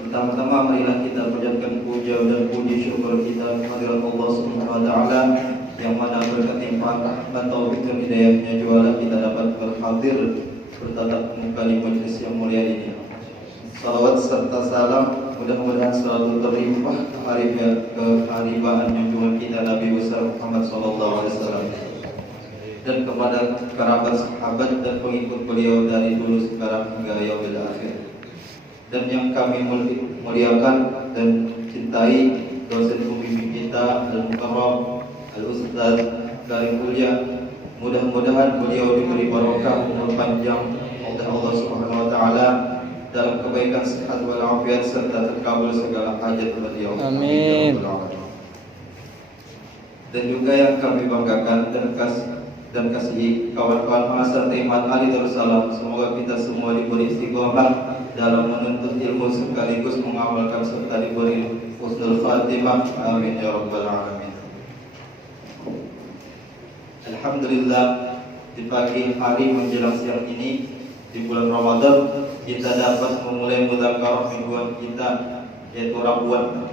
Pertama-tama marilah kita panjatkan puja dan puji syukur kita kehadirat Allah Subhanahu wa taala yang mana berkat limpahan rahmat taufik dan hidayahnya jualan kita dapat berhadir bertatap muka di majelis yang mulia ini. Salawat serta salam mudah-mudahan selalu terlimpah keharibaan junjungan kita Nabi besar Muhammad sallallahu alaihi wasallam dan kepada kerabat, sahabat dan pengikut beliau dari dulu sekarang hingga yaumil akhir. Dan yang kami muliakan dan cintai dosen pembimbing kita Al-Mukarram Al-Ustaz Karim Ulya, mudah-mudahan beliau diberi barokah umur panjang oleh Allah Subhanahu wa taala dalam kebaikan, sehat walafiat serta terkabul segala hajat beliau. Amin. Dan juga yang kami banggakan dan kasihi kawan-kawan mahasiswa Iman Ali Darussalam, semoga kita semua diberi istiqomah dalam menuntut ilmu sekaligus mengamalkan serta diberi husnul khatimah. Amin ya rabbal alamin. Alhamdulillah, di pagi hari menjelang siang ini di bulan Ramadan kita dapat memulai mudzakarah mingguan kita, yaitu Rabuan.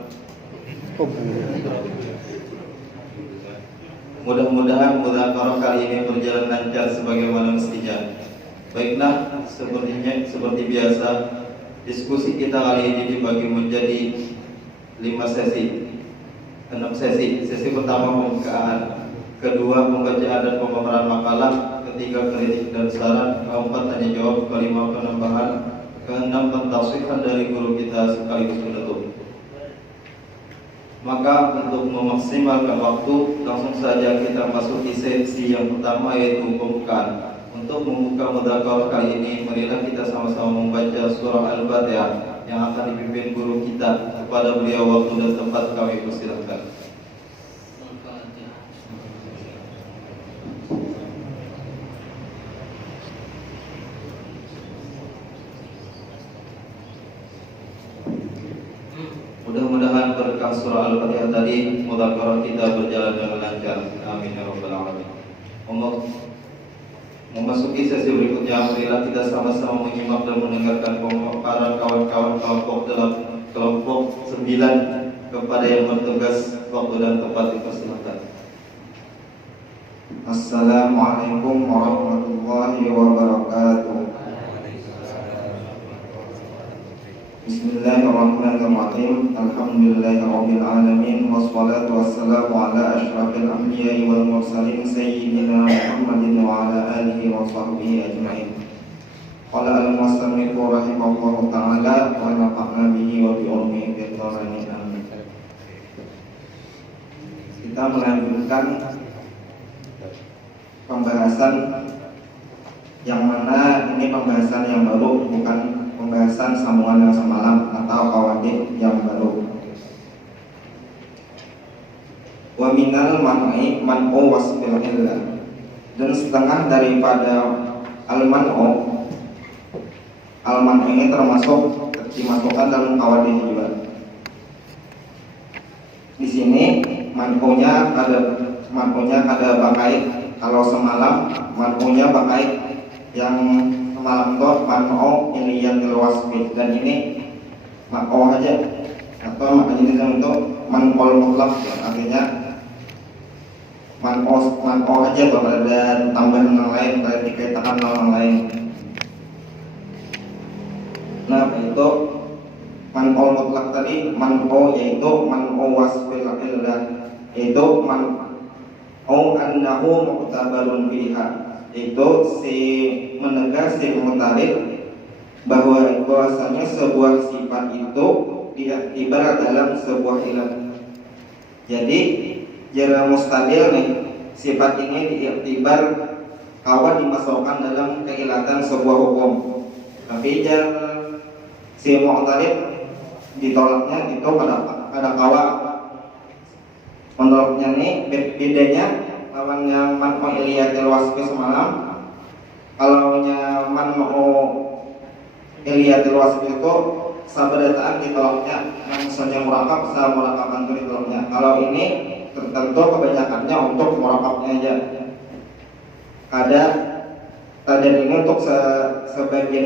Mudah-mudahan mudzakarah kali ini berjalan lancar sebagaimana mestinya. Baiklah, seperti biasa, diskusi kita kali ini dibagi menjadi 6 sesi. Sesi pertama pembukaan, kedua pembacaan dan pemaparan makalah, ketiga kritik dan saran, keempat tanya jawab, kelima penambahan, keenam pentausihan dari guru kita sekaligus penutup. Maka untuk memaksimalkan waktu, langsung saja kita masuki sesi yang pertama, yaitu pembukaan. Untuk membuka mudzakarah kali ini, marilah kita sama-sama membaca surah Al-Fatihah yang akan dipimpin guru kita. Kepada beliau waktu dan tempat kami persilakan. Mudah-mudahan berkah surah Al-Fatihah tadi mudzakarah kita berjalan dengan lancar. Amin ya rabbal alamin. Memasuki sesi berikutnya, marilah kita sama-sama menyimak dan mendengarkan pemaparan kawan-kawan kelompok 9 kepada yang bertugas. Waktu dan tempat dipersilakan. Assalamualaikum warahmatullahi wabarakatuh. Bismillahirrahmanirrahim. Alhamdulillahirabbil alamin wassalatu wassalamu ala asyrafil anbiya'i wal mursalin sayyidina Muhammadin wa ala alihi wa sahbihi ajmain. Qala al-musannifu rahimahullahu ta'ala wa nafa'na bihi wa bi ulumi fid dharain amin. Kita melanjutkan pembahasan yang mana ini pembahasan yang baru, bukan pembahasan sambungan yang semalam atau qawaid yang baru. Wa minal man'i man'u wasfil illah, dan setengah daripada al-man'u ini termasuk dimasukkan dalam qawaid juga. Di sini man'unya ada bangkai. Kalau semalam man'unya bangkai yang semalam itu man'u iliyatil wasfi, dan ini man'u aja atau makanya ini untuk man'ul mutlaq, artinya man'u aja kalau ada tambahan yang lain, kalau dikaitkan dengan lain. Nah, itu man'ul mutlaq tadi, man'u yaitu man'u wasfil illah, yaitu man'u annahu mu'tabarun fiha, itu si mutarik bahwasanya sebuah sifat itu diiktibar dalam sebuah ilat. Jadi jara mustadil nih, sifat ini diiktibar kawan dimasukkan dalam keilatan sebuah hukum. Tapi jara si mu'tarik ditolaknya itu pada kawan. Menolaknya nih bedanya lawan yang man'u iliyatil wasfi semalam. Kalau nya man'u iliyatil wasfi itu sabadataan ditolaknya, misalnya murakab sama murakaban itu ditolaknya. Kalau ini tertentu kebanyakannya untuk murakabnya aja. Ada tadi ini untuk sebagian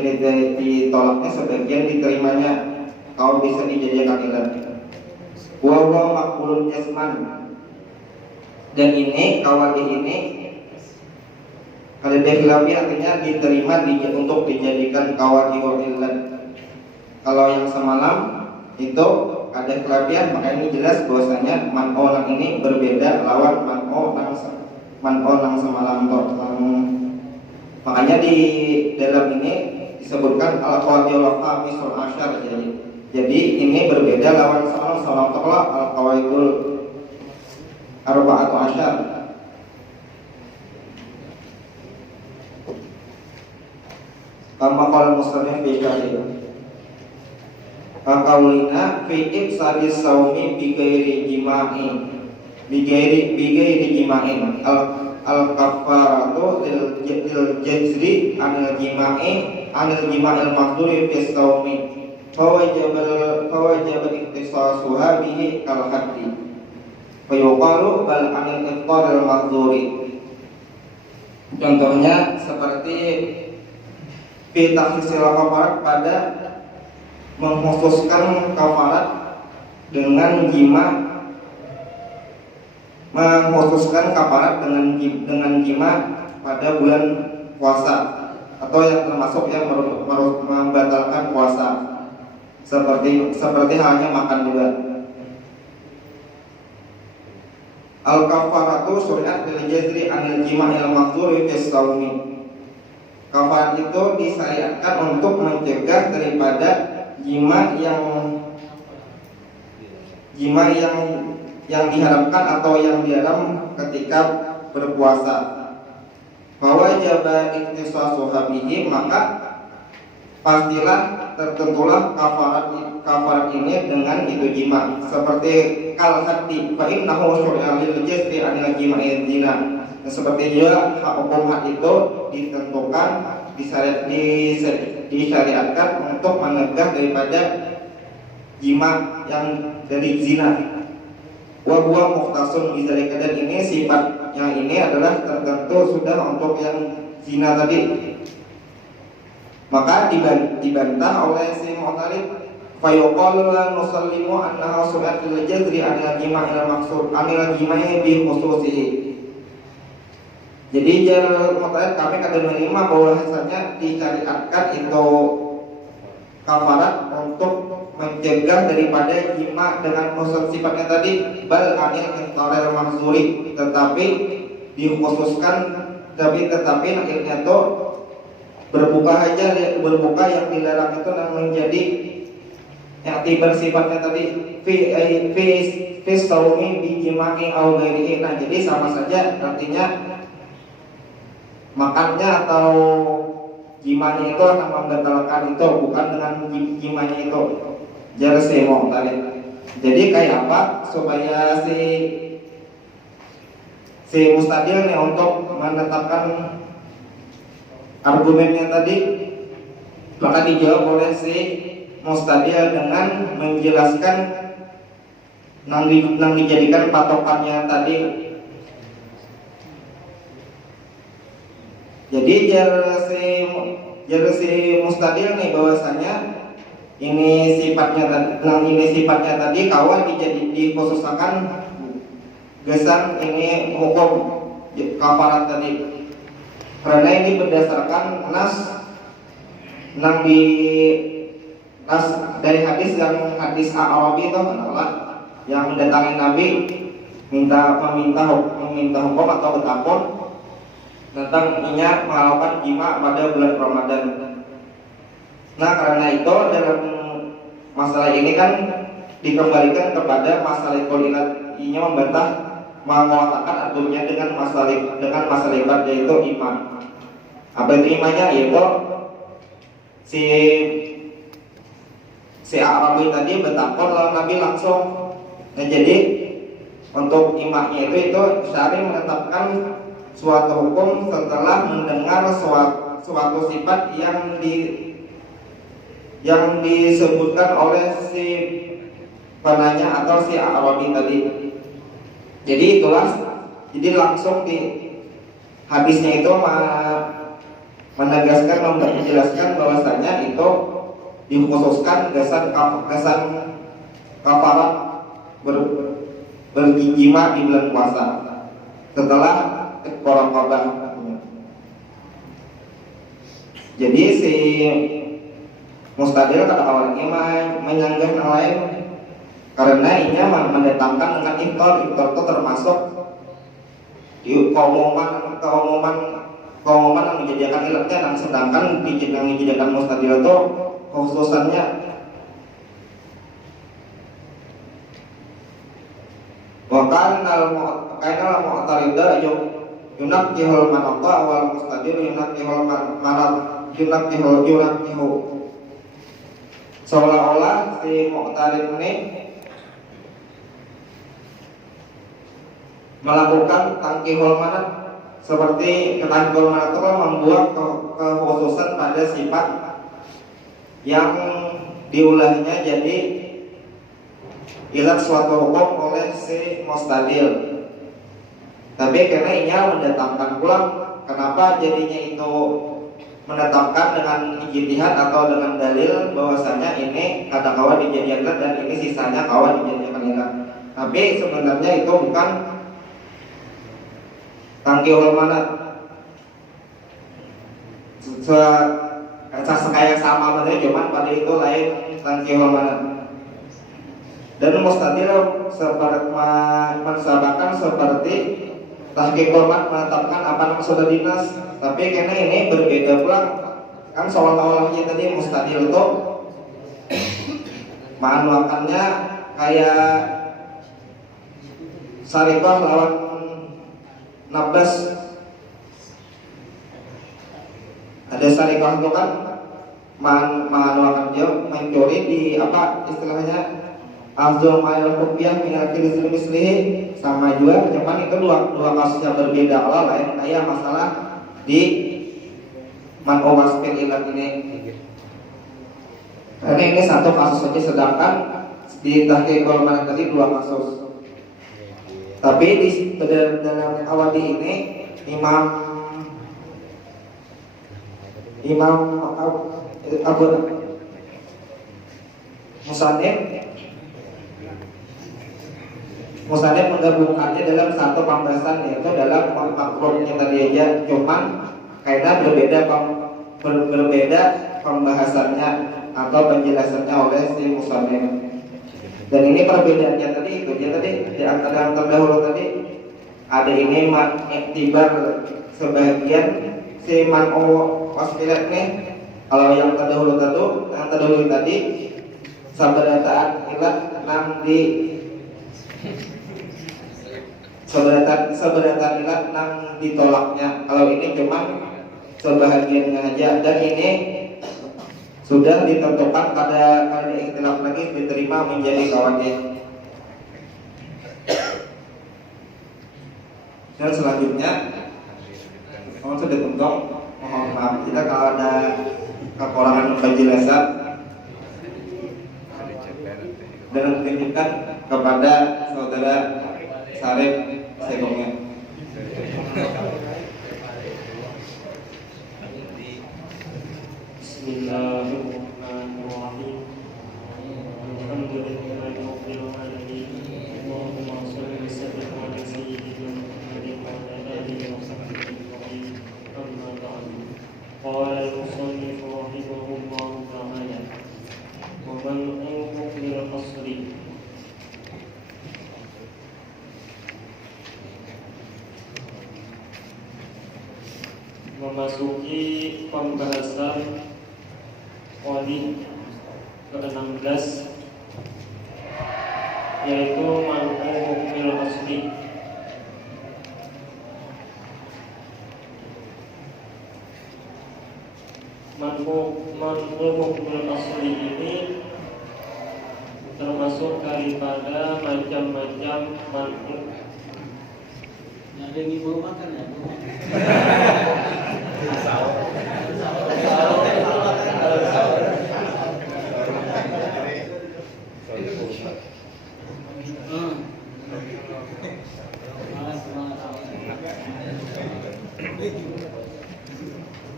ditolaknya, sebagian diterimanya. kau bisa dijadikan ilat. Wa huwa maqbulun jasman. Dan ini kawali ini kalau khilafi artinya diterima untuk dijadikan kawali wa ilat. Kalau yang semalam itu ada kelebihan, maka ini jelas bahwasanya man'o nang ini berbeda lawan man'o nang semalam. Makanya di dalam ini disebutkan al-qawaidul khamisul asyar. Jadi ini berbeda lawan semalam tolak al-qawaidul arba'atu asyar. Kama qala musannif fi syarih Kakaulina fi ibsadis saumi bigairi jima'in al-kafaratu lil jazri anil jima'il maqduri fi saumi fawajab iktisasuha bihi kal haddi fayuqalu bal anil iftaril maqduri. Contohnya seperti fi takhsisil kafarat pada mengkhususkan kafarat dengan jima pada bulan puasa atau yang termasuk yang membatalkan puasa seperti halnya makan juga. Al kafaratu syuri'at bil jazri anil jima'il maqduri fi shaumi. Kafarat itu disyariatkan untuk mencegah daripada jima yang diharapkan atau yang diharam ketika berpuasa. Bahwa jaba iktisasuha bihi, maka pastilah tertentulah kafarat ini dengan itu jima. Seperti kal haddi fa innahu syuri'a lil jazri anil jima'id zina. Seperti juga hukum had itu ditentukan disyariatkan untuk mencegah daripada jima yang dari zina. Wa huwa mukhtasun bidzalika, dan ini sifat yang ini adalah tertentu sudah untuk yang zina tadi. Maka dibantah oleh si Mu'talib, fa yuqalu la nusallimu annaha su'atul jazri anil jima'il maqsud anil jima'i bi khususihi. Jadi kami kadang menerima bahwasanya disyariatkan itu kafarat untuk mencegah daripada jima dengan khusus sifatnya tadi, bal anil iftaril mahzuri, tetapi dikhususkan tetapi akhirnya itu berbuka yang dilarang itu dan menjadi i'tibar sifatnya tadi fi saumi bi jima'i aw ghairihi. Nah, jadi sama saja artinya makannya atau jimanya itu akan membatalkan itu, bukan dengan jimanya itu. Jarse mau tadi. Jadi kayak apa supaya si mustadil nih untuk menetapkan argumennya tadi, maka dijawab oleh si mustadil dengan menjelaskan yang dijadikan patokannya tadi. Jadi si mustadil nih bahwasanya ini sifatnya tadi kawan dikhususkan gesan ini hukum kafarat tadi, karena ini berdasarkan nas dari hadis A'rabi itu adalah yang mendatangi Nabi meminta hukum atau bertakun tentang ininya melakukan jima pada bulan Ramadan. Nah, karena itu dalam masalah ini kan dikembalikan kepada masalah kulilat, ini membantah mengatakan argumennya dengan masalah ibadah, yaitu iman. Apa itu imannya? Yaitu si Arabi tadi bertakon lawan Nabi langsung. Nah, jadi untuk imannya itu syari menetapkan suatu hukum setelah mendengar suatu sifat yang disebutkan oleh si penanya atau si Arabi tadi. Jadi langsung di hadisnya itu menjelaskan bahwasanya itu dikhususkan gasan kafarat berjima di bulan puasa setelah qoraqabah. Jadi si mustadil kata awalnya menyanggah yang lain karena inya mendatangkan dengan iftar itu termasuk di keumuman yang menjadikan ilatnya, dan sedangkan dijadikan mustadil itu khususannya wakan al-mu'tarida yunakihul manaqqa wal mustadil yunakihul marad yunakihu seolah-olah si mu'tarid ini melakukan tangkihul manat, seperti tangkihul manat itu membuat kekhususan pada sifat yang diulahnya jadi ilat suatu hukum oleh si mustadil. Tapi karena ia mendatangkan pulang, kenapa jadinya itu menetapkan dengan ijtihad atau dengan dalil bahwasanya ini kata kawan dijadikan ilat dan ini sisanya kawan dijadikan ilat. Tapi sebenarnya itu bukan tangkihul manat kayak sama bener, cuman pada itu lain tangkihul manat. Dan mustadil seperti mensabakan seperti tahqiqul manat menetapkan apa nama sudah dinas. Tapi karena ini berbeda pula kan, seolah-olahnya tadi mustadil itu manuakannya kayak syarikah lawan nabas. Ada syarikah itu kan manuakan dia mencuri di apa istilahnya azul ma'al rupiah minakil mislihi, sama juga cuman itu dua kasus yang berbeda. Allah lain kayak masalah di man'uwas fil ilat ini, karena ini satu kasus saja, sedangkan di tahqiqul manat tadi dua kasus. Tapi di dalam awadi ini Imam Abu Musannif menggabungkannya dalam satu pembahasan, yaitu dalam makrumnya tadi aja, cuman karena berbeda pembahasannya atau penjelasannya oleh si musannif. Dan ini perbedaannya tadi itu ya, tadi di antara yang terdahulu tadi ada ini iktibar sebagian si man'u wasfilat nih. Kalau yang terdahulu tadi sabarataan ilat nam di sabarataan ilat nam ditolaknya. Kalau ini cuman sebahagiannya aja, dan ini sudah ditentukan pada kaidah ikhtilaf lagi diterima menjadi qawaid. Dan selanjutnya mohon sudah tuntung, mohon maaf kita kalau ada kekurangan penjelasan dan tunjukkan kepada saudara Sarif Segongnya. Bismillahirrahmanirrahim. Alhamdulillahirabbil alamin. Allahumma shalli wa sallim ala sayyidina Muhammadin wa ala alihi wa sahbihi ajma'in. Amma ba'du. Qala al-musannif rahimahullahu ta'ala wa man hukm al-qasri. Memasuki pembahasan wali ke-16, yaitu man'u hukmil asli. Man'u hukmil asli ini termasuk daripada macam-macam man'u. Ada yang ibu makan ya?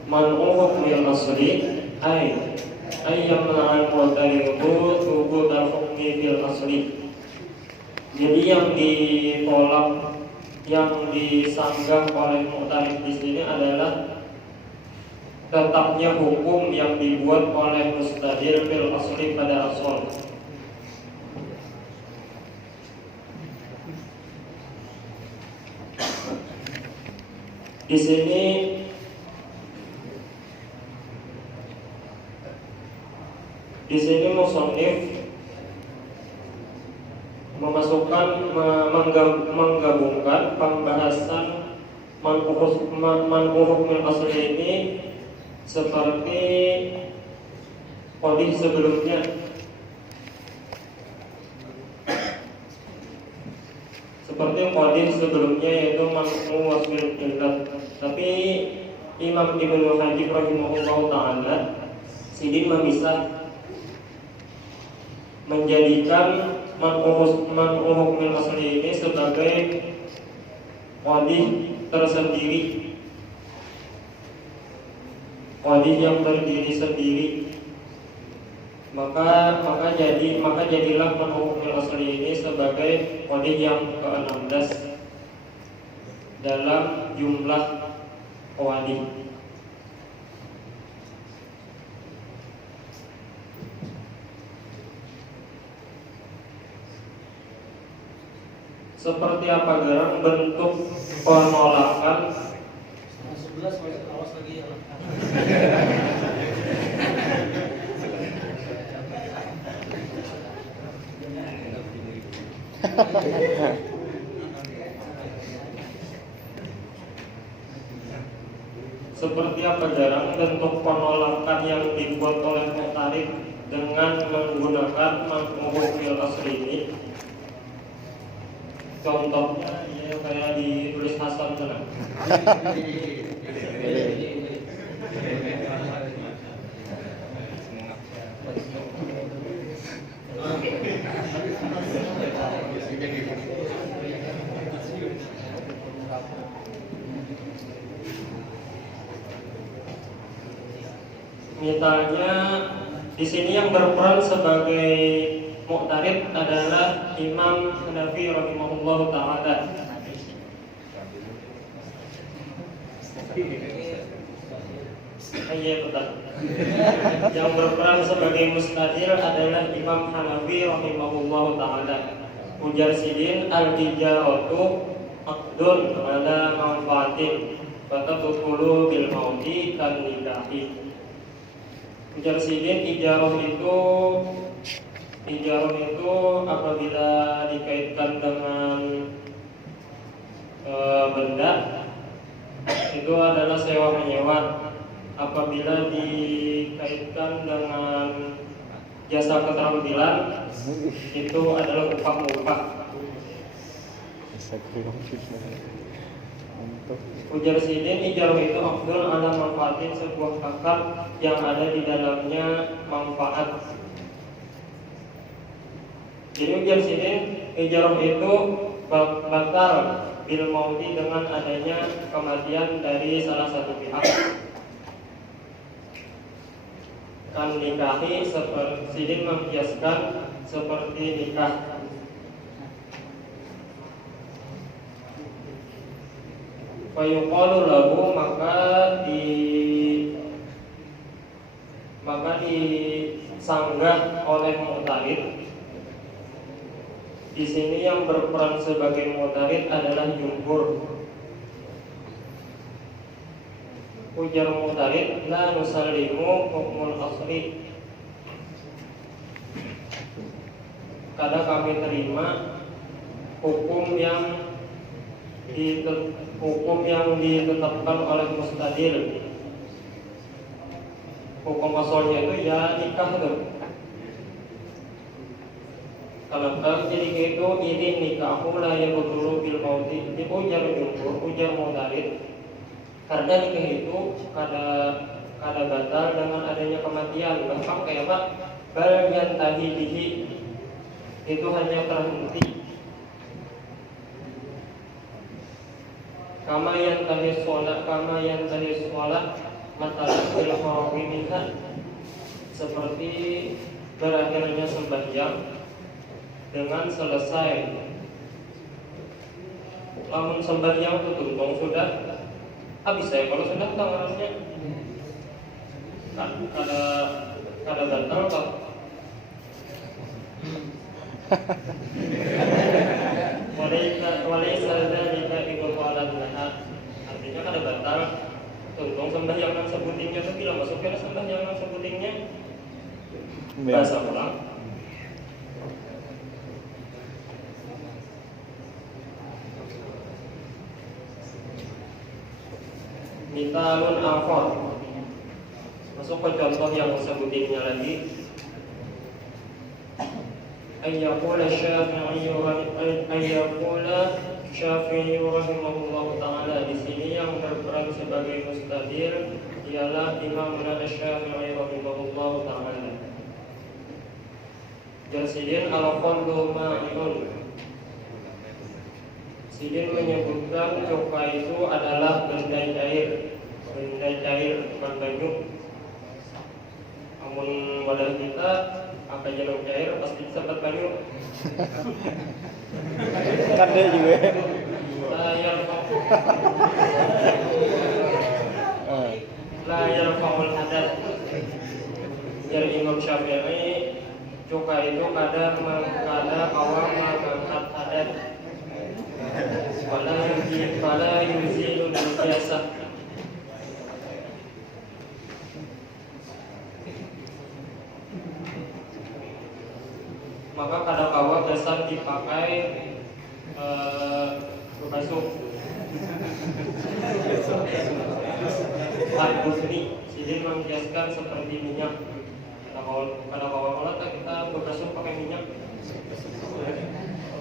Man'u hukmil asli ay ayyam la'an mu'taridu thubut al-hukmi fil asli. Jadi yang ditolak, yang disanggah oleh mu'tarid di sini adalah tetapnya hukum yang dibuat oleh mustadil fil asli pada asal. Di sini musannif memasukkan menggabungkan pembahasan man'uh min asli ini seperti qadih sebelumnya. Yaitu man'u wasfil illat. Tapi Imam Ibnu Hajib rahimahullah ta'ala sidin memisah, menjadikan man'uh min asli ini sebagai qadih tersendiri, qadih yang berdiri sendiri. Maka jadilah man'uh min asli ini sebagai qadih yang ke-16 dalam jumlah qadih. Seperti apa Garang bentuk penolakan? 11 awas lagi ya. Seperti apa Garang bentuk penolakan yang dibuat oleh mu'tarid dengan menggunakan man'uh fil asli ini? Contohnya ya kayak ditulis Hasan sana. Misalnya di sini yang berperan sebagai mu'tarid adalah Imam Hanafi rahimahullah ta'ala. Iya betul. Yang berperan sebagai mustadil adalah Imam Hanafi rahimahullah ta'ala. Ujar sidin al-tijaratu aqdun ala manfaatin fatatudkhulu bil mauti kan nikahi. Ujar sidin ijarah itu apabila dikaitkan dengan benda itu adalah sewa menyewa. Apabila dikaitkan dengan jasa keterampilan itu adalah upah mubah. Ujar sidin ijarah itu afdal ala manfaatin, sebuah akad yang ada di dalamnya manfaat. Jadi ujar sidin ijarah itu batal bil mauti dengan adanya kematian dari salah satu pihak. Kan nikahi seperti sidin mengkiaskan seperti nikah. Fayuqalu lahu maka disanggah oleh mu'tarid. Di sini yang berperan sebagai mu'tarid adalah jumhur. Ujar mu'tarid la nusallimu hukmul asli. Kadang kami terima hukum yang ditetapkan oleh mustadil. Hukum asalnya itu ya nikah tuh. Kalau jadi itu ini nikahu la yabtulu bil mauti. Di ujar jumhur, ujar mu'tarid, karena nikah itu kada batal dengan adanya kematian. Bahkan kayak apa? Bal yantahi bihi, itu hanya terhenti. Kama yantahi sholat matalah bil haraminiha, seperti berakhirnya sembahyang dengan selesai. Lamun sembahyang itu tuntung sudah habis saya kalau sudah tangannya kada batal Pak. Walaysa dzalika iqalan laha. Artinya kada batal tuntung sembahyang nang sebutingnya itu bila masuknya sembahyang nang sebutingnya. Bahasa ulang. Mitalun akhar. Masuk ke contoh yang sebutinnya lagi. Ayyaqula Syafi'i rahimahullah ta'ala. Di sini yang berperan sebagai mustadir ialah Imam Syafi'i rahimahullah ta'ala. Jasidin al-qandu ma'un. Sidin menyebutkan coka itu adalah benda cair, bukan banyu. Namun wadah kita apa jalan cair pasti sempat banyu. Kade juga. Layar faul hadat. Dari Imam Syafi'i coka itu kada awam mengangkat hadat. Wala yuzilu biasa. Maka kada kawa dasar dipakai berbasuh. Al-Busri Sidin mengkiaskan seperti minyak. Kada kawa kita berbasuh pakai minyak.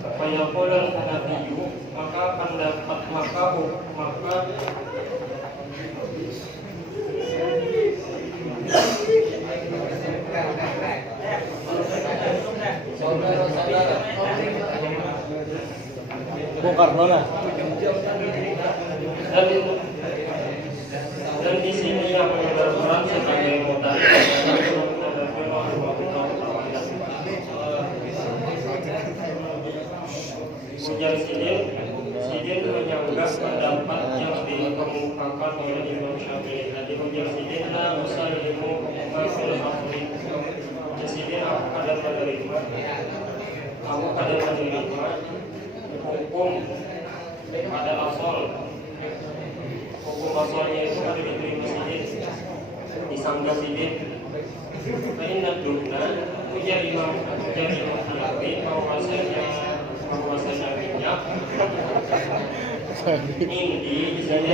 Fayaqulul Hanafiyu, maka pendapat maka Bung Karno lah. Dan di sini yang berperan sebagai mutakhir. Ujar Sidin menyanggah pendapat yang dikemukakan oleh Imam Syafi'i. Tadi ujar Sidin la usallimu mafil asli. Sidin aku kada menerima hukum pada asal. Hukum asalnya itu ada diterima Sidin, disanggah Sidin. Karena dukna ujar Imam Syafi'i bahwasanya minyak indi di sini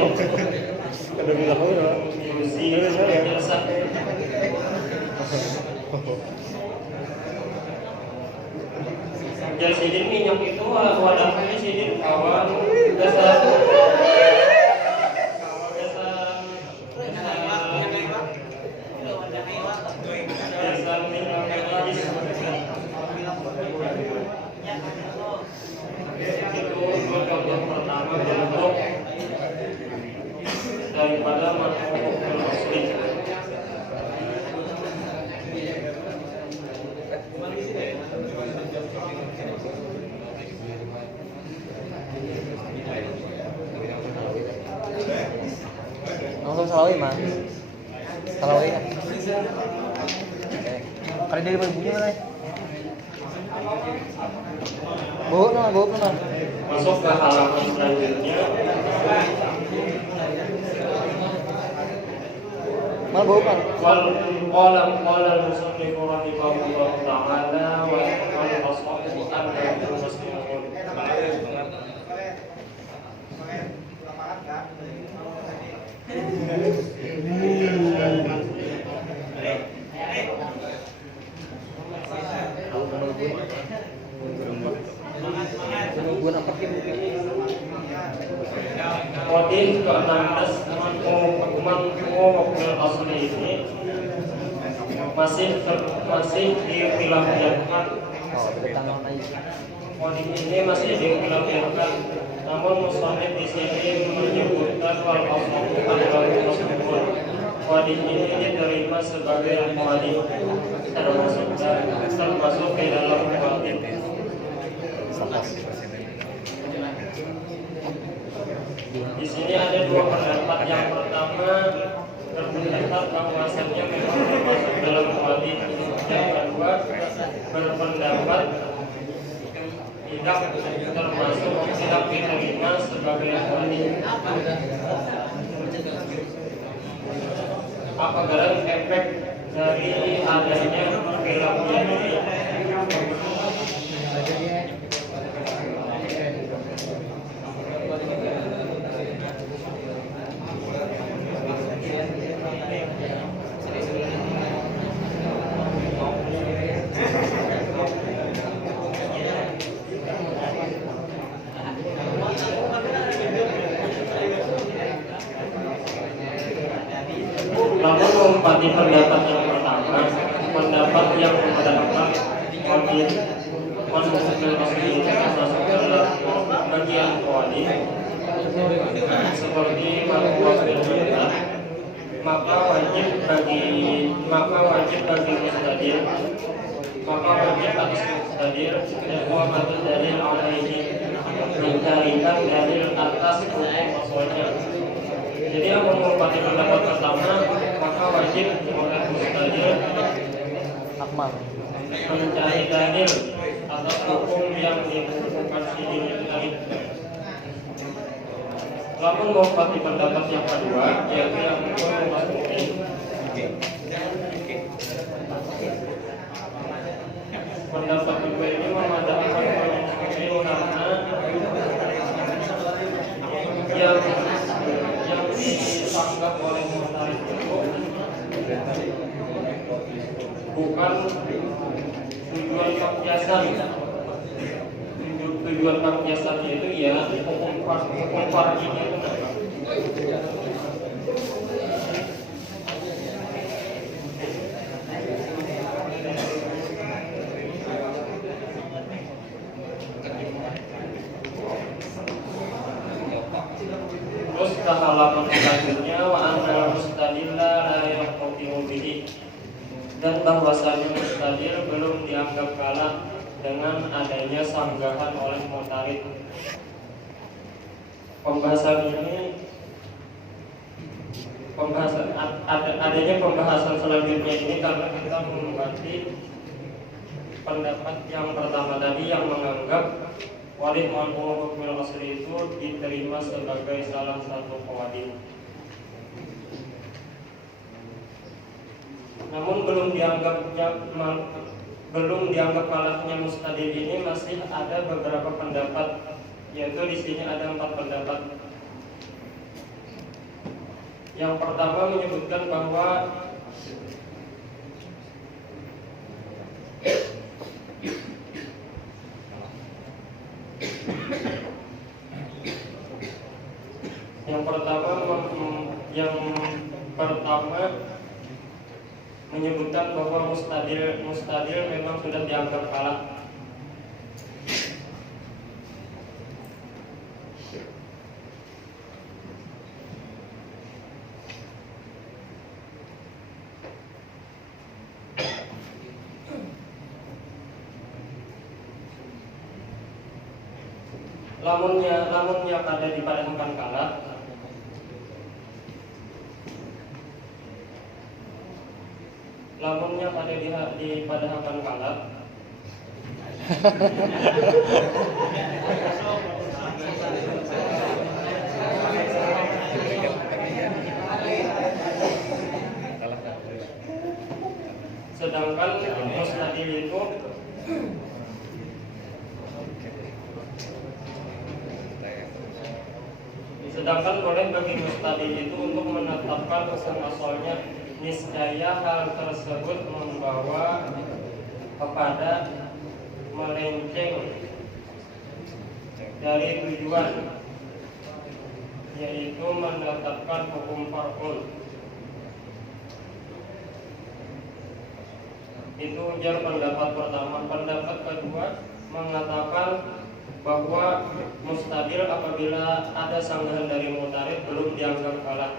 Kada bilang ya. biasa. Jadi sidin minyak itu wadahnya sidin kawan dasar minyak najis. Itu contoh pertama bentuk daripada makhluk asli. Langsung salawi mah. Salawi kan. Kali dari bunyi mana? Bau na. Masuk ke halaman selanjutnya. Mal bau kan? Qala al-musannif rahimahullah ta'ala wa al-ashabu annahu muslimun. Wadih ke-16 hukum asli ini masih dikhilafiyahkan. Wadih ini masih dikhilafiyahkan. Namun musannif di sini menyebutkan wal ashabu adalah muslimun. wadih ini diterima sebagai wadih termasuk di dalam wadih. Di sini ada dua pendapat. Yang pertama berpendapat bahwasannya memang termasuk dalam wadih. Yang kedua berpendapat tidak diterima sebagai wadih. Apa gerak efek dari adanya khilafnya ini? Namun menempati pendapat yang pertama, pendapat yang mendapat masuk bagian wadih seperti maka wajib bagi mustadil atas mustadil atau dalil alaihi mencarikan dalil atas hukum asalnya. Jadi yang menempati pendapat pertama, maka wajib oleh mustadil mencari dalil atas hukum yang dihukumkan sidin lain. Namun menempati pendapat yang kedua, yaitu yang membahas mungkin pendapat kedua ini memadamkan orang muslim karena yang dianggap oleh mutarid itu bukan tujuan pembiasan. Tujuan pembiasannya itu ya hukum farjinya itu. Terus ke halaman selanjutnya, wa anna mustadilla la yaqti'u bihi, dan bahwasanya mustadil belum dianggap kalah dengan adanya sanggahan oleh mutarid. Adanya pembahasan selanjutnya ini karena kita mengobati pendapat yang pertama tadi yang menganggap wadih ma'lum hukmil asli itu diterima sebagai salah satu qawaid. Namun belum dianggap kalahnya mustadil ini masih ada beberapa pendapat, yaitu di sini ada 4 pendapat. Yang pertama menyebutkan bahwa menyebutkan bahwa mustadil memang sudah dianggap kalah. Lamunnya pada dipadamkan kalah, lamunnya pada dipadamkan kalah, sedangkan mustadil itu boleh bagi mustadil itu untuk menetapkan hukum asalnya niscaya hal tersebut membawa kepada melenceng dari tujuan, yaitu menetapkan hukum far'un. Itu ujar pendapat pertama. Pendapat kedua mengatakan bahwa mustadil apabila ada sanggahan dari mutarid belum dianggap kalah.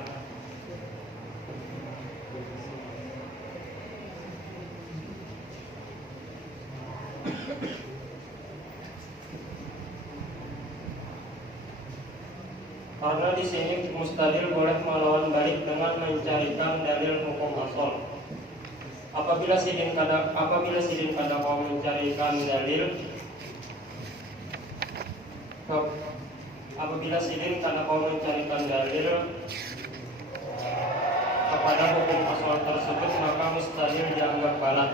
Karena di sini mustadil boleh melawan balik dengan mencarikan dalil hukum asal. Apabila sidin kada kau mencarikan dalil, kepada hukum asal tersebut, maka mustadil dianggap balat.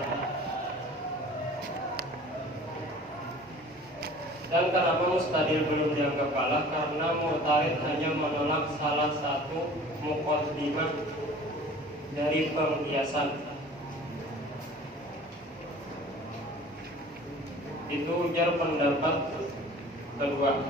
Dan kenapa mustadil belum dianggap kalah? Karena mu'tarid hanya menolak salah satu muqaddimah dari pengkiasan. Itu ujar pendapat kedua.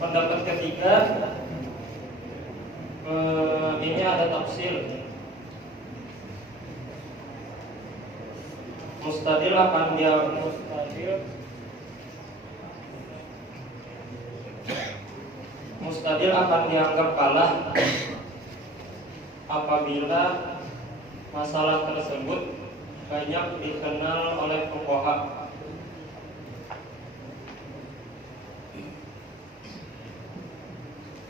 Pendapat ketiga, ini ada tafsir. Mustadil akan dianggap kalah apabila masalah tersebut banyak dikenal oleh fuqaha.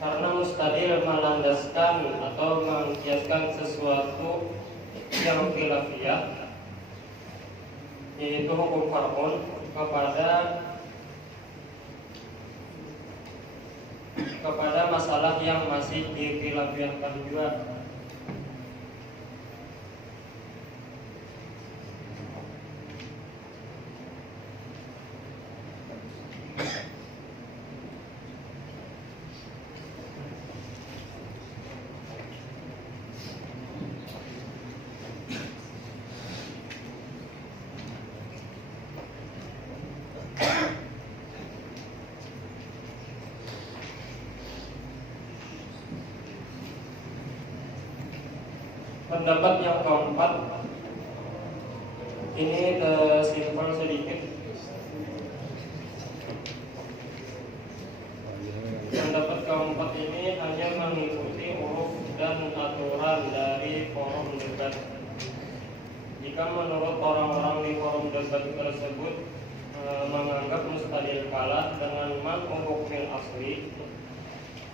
Karena mustadil melandaskan atau mengkiaskan sesuatu yang khilafiyah, yaitu hukum far'un kepada masalah yang masih dikhilafiyahkan juga. Pendapat yang keempat, ini simpel sedikit. Pendapat keempat ini hanya mengikuti huruf dan aturan dari forum debat. Jika menurut orang-orang di forum debat tersebut menganggap mustadil kalah dengan man hukmil asli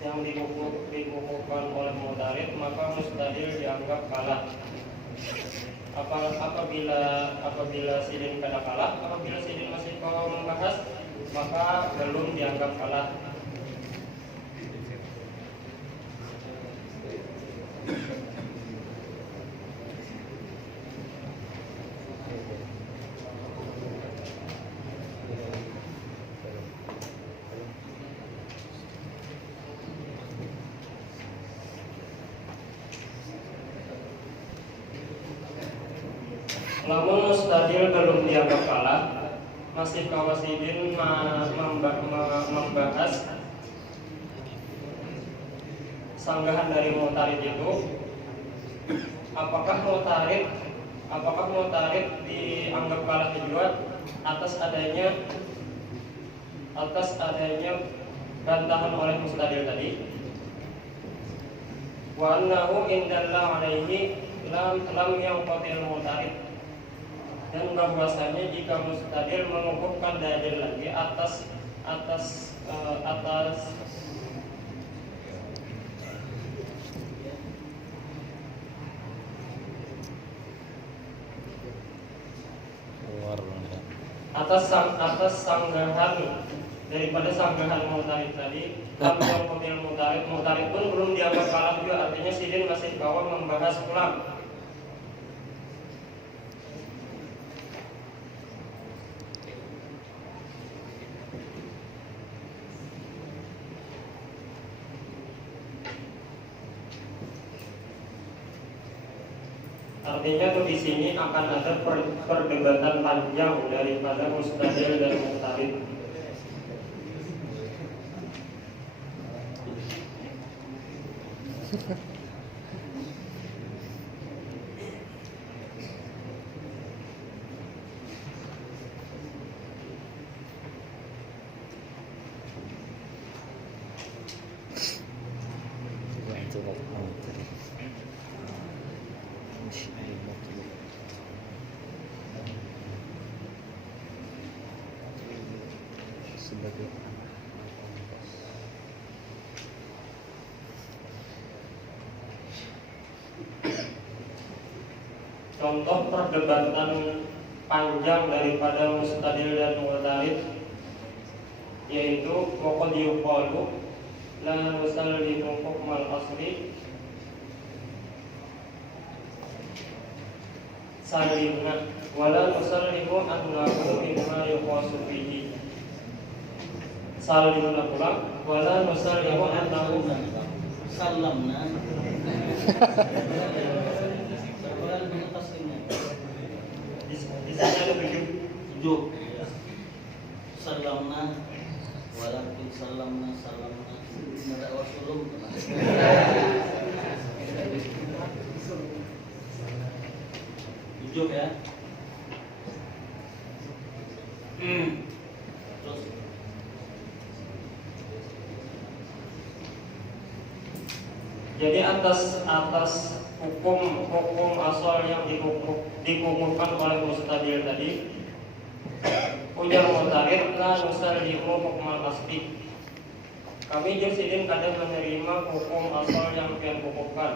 yang dibukukan oleh mu'tarid, maka mustadil dianggap kalah. Apabila sidin kada kalah, apabila sidin masih mau membahas, maka belum dianggap kalah. Namun mustadil belum dianggap kalah, masih kawasidin membahas sanggahan dari mu'tarid itu. Apakah mu'tarid dianggap kalah juga atas adanya bantahan oleh mustadil tadi? Wa annahu indallah alaihi lam yanqatil mu'tarid. Dan bahwasanya jika mustadil mengukuhkan dalil lagi atas sanggahan daripada sanggahan mu'tarid tadi, lam yanqatil mu'tarid pun belum dianggap kalah juga, artinya sidin masih kawan membahas ulang. Artinya tuh di sini akan ada perdebatan panjang daripada mustadil dan mu'tarid. Sebagai contoh perdebatan panjang daripada mustadil dan mu'tarid, yaitu waqad yuqalu la nusallimu hukmal asli salimna wala nusallimu annahu mimma yuqasu fihi. Salimna pula wala nusallimu annahu salamna. Berapa dengan taslimnya? di sini ada 7. Salamna walakin salamna nada wasulum. 7 ya. Terus jadi atas hukum asal yang dikukuhkan oleh mustadil tadi, ujar mu'tarid la nusallimu hukmal asli. Kami Jusidin kadang menerima hukum asal yang kalian kukuhkan.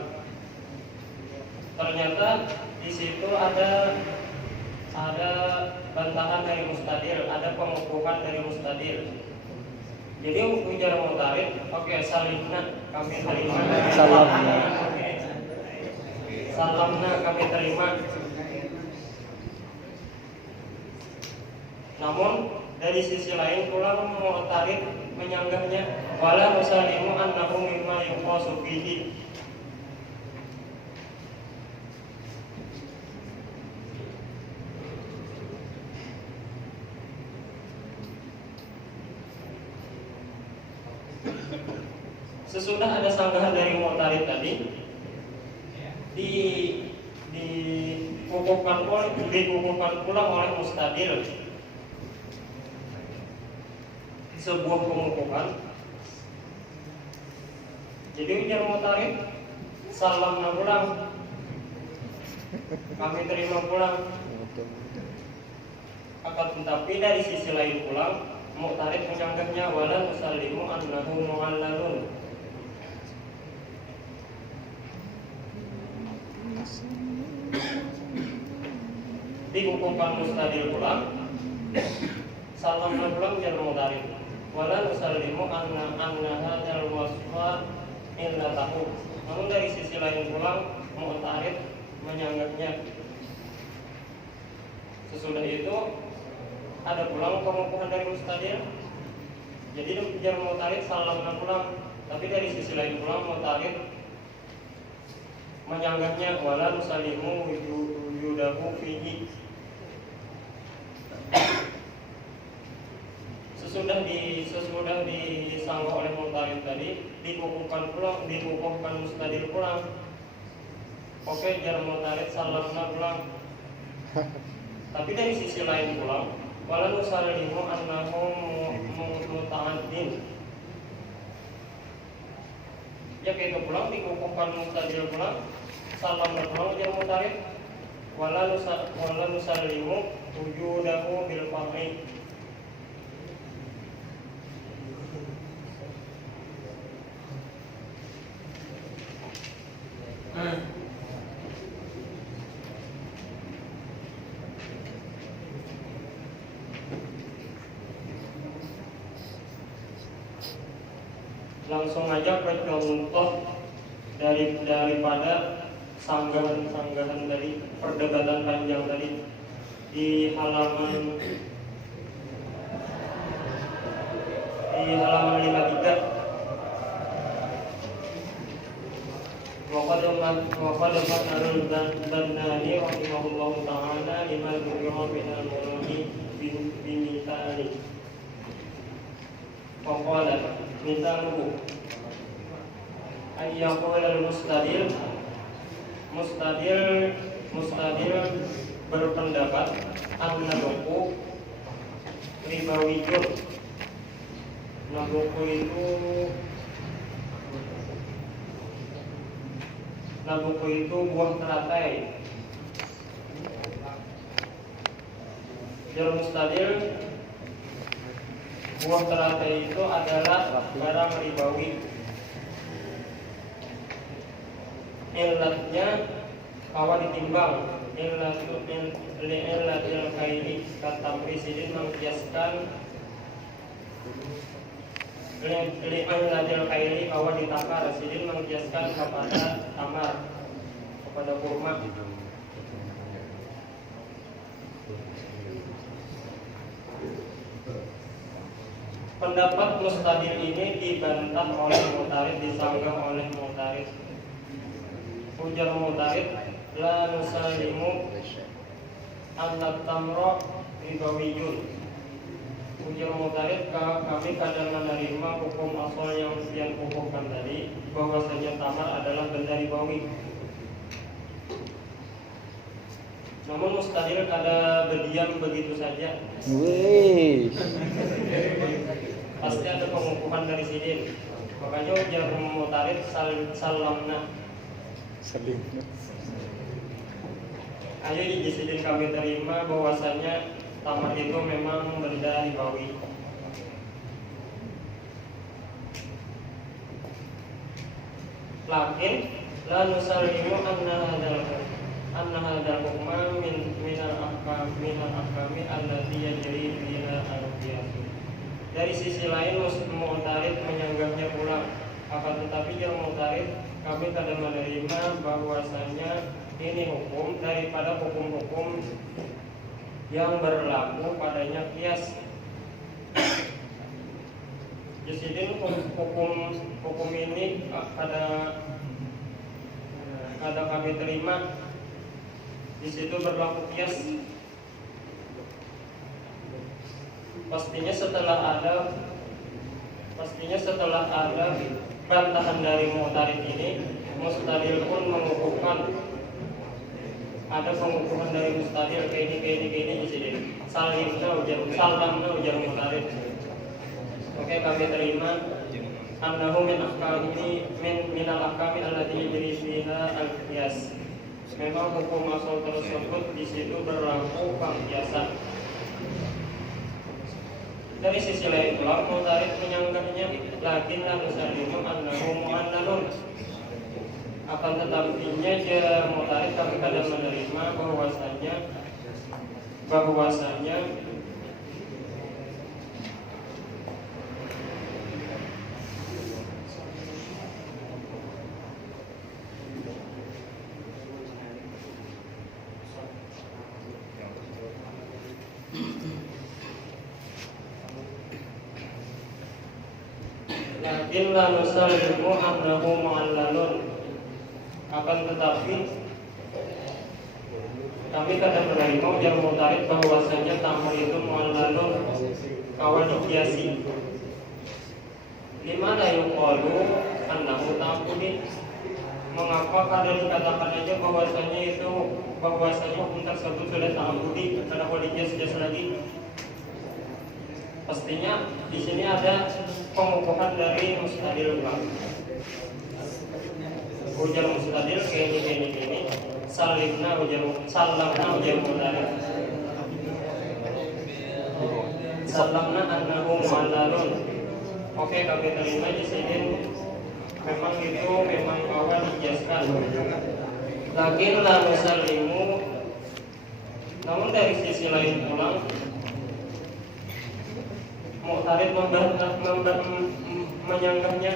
Ternyata di situ ada bantahan dari mustadil, ada pengukuhan dari mustadil. Jadi ujar mu'tarid, oke, salimna kami terima. Salamna. Salamna kami terima. Namun dari sisi lain pula mu'tarid menyanggahnya wala nusallimu annahu mimma yuqasu fihi. Sesudah ada sanggahan dari mu'tarid tadi, dikukuhkan pula oleh mustadil sebuah pengukuhan. Jadi ujar mu'tarid, salamna pulang, kami terima pulang. Akan tetapi dari sisi lain pulang, mu'tarid menyanggahnya wala nusallimu annahu mu'allalun. Dikukuhkan mustadil pulang, salamna pulang ujar mu'tarid wala nusallimu anna hadzal wasfa illa tahu. Namun dari sisi lain pulang mu'tarid menyanggahnya. Sesudah itu ada pulang pengukuhan dari mustadil. Jadi ujar mu'tarid salamna pulang, tapi dari sisi lain pulang mu'tarid menyanggahnya wala nusallimu wujudahu fihi. Sesudah disanggah oleh mu'tarid tadi, dikukuhkan mustadil pulang. Oke, jar mu'tarid salamna pulang. Tapi dari sisi lain pulang wala nusallimu annahu muta'addin. Ya kayak pulang dikukuhkan mustadil pulang, salamna pulang jar mu'tarid wala nusallimu wujudahu bil fahmi. Langsung aja ke contoh daripada sanggahan dari perdebatan panjang tadi di halaman 53. Waqad manarul Bannani rahimahullahu ta'ala lima dzukira minal mulki bimitali. Faqala mithaluhu ayyaqul al-mustadil berpendapat anna buku ribawiyun. Nah, buku itu buah teratai. Jar mustadil, buah teratai itu adalah barang ribawi. Ilatnya kawan ditimbang. Ilatil kaini katamri sidin mengkiaskan ilatil kaini kawan ditakar sidin mengkiaskan kepada tamar, kepada kurma. Pendapat mustadil ini dibantah oleh Mu'tarid, disanggah oleh Mu'tarid. Ujar Mu'tarid, la nusallimu an-tamra ribawiyun. Ujar Mu'tarid, kami kadang menerima hukum asal yang kukuhkan tadi, bahwasanya tamar adalah benda ribawi. Namun mustadil kada berdiam begitu saja. Wih. Pasti ada pengukuhan dari sidin. Makanya ujar Mu'tarid salamna. Ayo di sidin kami terima bahwasanya tamar itu memang benda ribawi. Lakin la nusallimu anna hadal hukma minal ahkami allati yajri fiha al-qiyas. Dari sisi lain Mu'tarid menyanggahnya pula. Akan tetapi yang Mu'tarid kami kadang menerima bahwasanya ini hukum daripada hukum-hukum yang berlaku padanya kias. Jadi hukum ini kada kami terima. Di situ berlaku kias. Pastinya setelah ada bantahan dari Mu'tarid ini, mustadil pun mengukuhkan. Ada pengukuhan dari mustadil kayak ini di sini. Salamna ujar Mu'tarid. Oke, kami terima. Annahu min al-ahkami allati yajri fiha al-qiyas. Memang hukum asal tersebut di situ berlaku pengkiasan. Dari sisi lain pula Mu'tarid menyanggahnya, lakin la nusallimu annahu mu'annalun. Akan tetapinya Mu'tarid kami kadang menerima bahwasanya lakin la nusallimu annahu mu'allalun. Akan tetapi kami kadang menerima ujar Mu'tarid bahwasanya tamar itu mu'allalun, kawan dikiasi. Limana yuqalu annahu ta'budi. Mengapa kadang dikatakan aja bahwasanya hukum tersebut sudah ta'budi, kada boleh dikias lagi. Pastinya di sini ada pengukuhan dari mustadil Pak. Ujar mustadil kayak ini. Salamna ujar Mu'tarid. Salamna annahu mu'allalun. Oke, kami terima di sini. Memang awal dikiaskan. Lakin la nusallimu. Namun dari sisi lain pulang Mu'tarid menyanggahnya,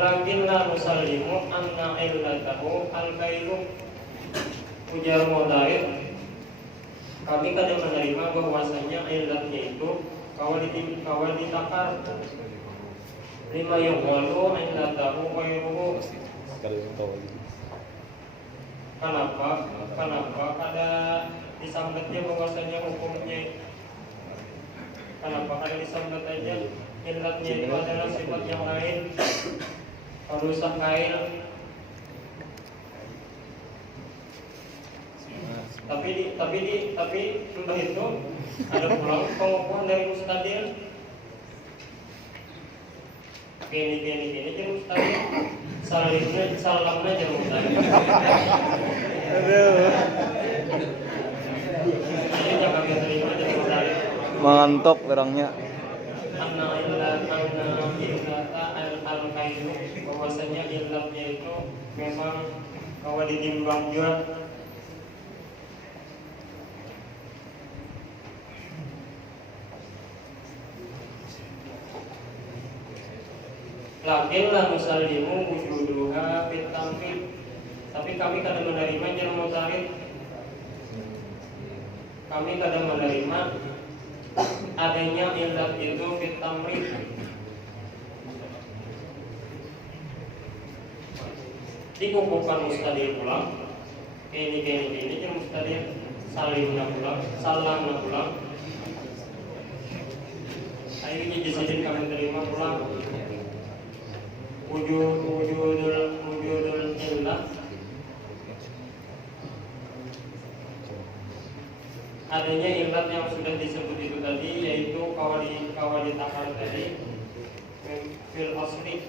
lakin la nusallimu anna illatahu al-kailu. Ujar Mu'tarid, kami kadang menerima bahwasanya illatnya itu kawal ditakar. Lima yuqalu illatahu khairuhu. Kenapa kada disambetnya bahwasanya hukumnya? Kenapa kada disambet aja illatnya itu adalah sifat yang lain, rusak kail Tapi sudah itu ada pulang pengukuhan dari Mustadil. Gini jadi Mustadil. Salamnya jadi Mustadil. Aduh. Jadi jangan terima jadi Mustadil. Mantap orangnya. Al-Kaidu bahwasanya illatnya itu memang bahwa ditimbang juga. Lakinlah musallimu wujuduha fit tamrid. Tapi kami kadang menerima jalan mutarid. Kami kadang menerima adanya illat itu fit tamrid. Dikukuhkan mustadil pulang. Ini jadi mustadil salamna pulang. Akhirnya jadi kami terima pulang. Wujudul illah adanya illat yang sudah disebut itu tadi, yaitu kawali takar tadi fil asli.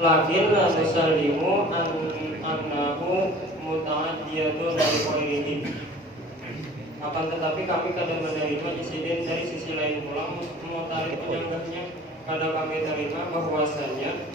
Lakin la nusallimu annahu muta'addiyatun dari qairihi. Akan tetapi kami kadang menerima insiden dari sisi lain pula mutarid penyanggahnya. Kadang kami terima bahwasanya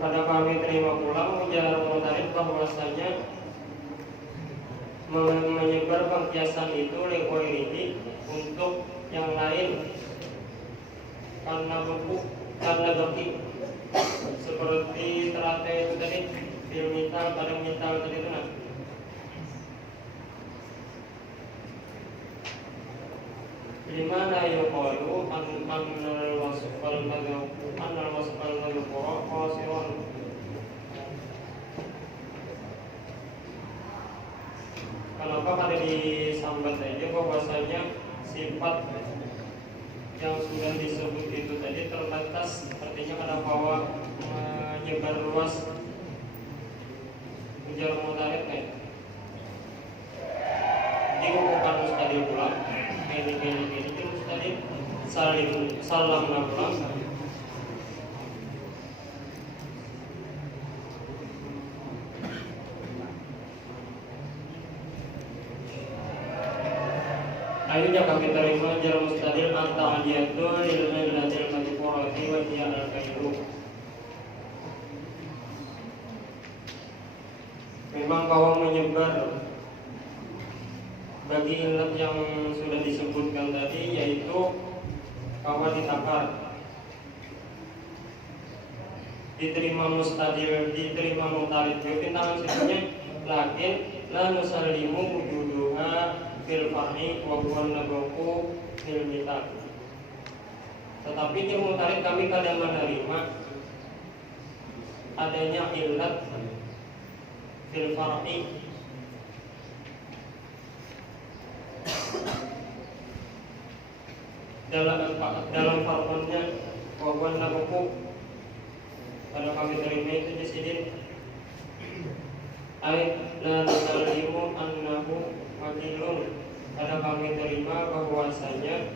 kadang kami terima pulang ujar mutarid bahwasanya menyebar pengkiasan itu lekoirihi untuk yang lain karena beki seperti teratai itu tadi film mital kadang mital tadi itu Dimana yuqalu annal wasfal madhkura qasiran. Kenapa ada disambat saja bahwasanya sifat yang sudah disebut itu tadi terbatas, artinya ada bahwa menyebar luas ujar mutarid dikukuhkan mustadil pulang ini mustadil salam pulang akhirnya kami terima jar mustadil anta'adiyatul ilmillatil madhkurati wa hiya al-kairu. Memang bahwa menyebar bagi illat yang sudah disebutkan tadi, yaitu bahwa ditakar, diterima mustadil, diterima mutarid. Pintangan sebenarnya lakin la nusallimu wujuduha fil far'i wa huwa nabaku fil mital. Tetapi di mutarid kami kadang menerima adanya illat fil far'i dalam farqannya wa huwa nabaku. Pada kami terima itu di sini ayat la nusallimu annahu wakilun. Pada kami terima bahwasanya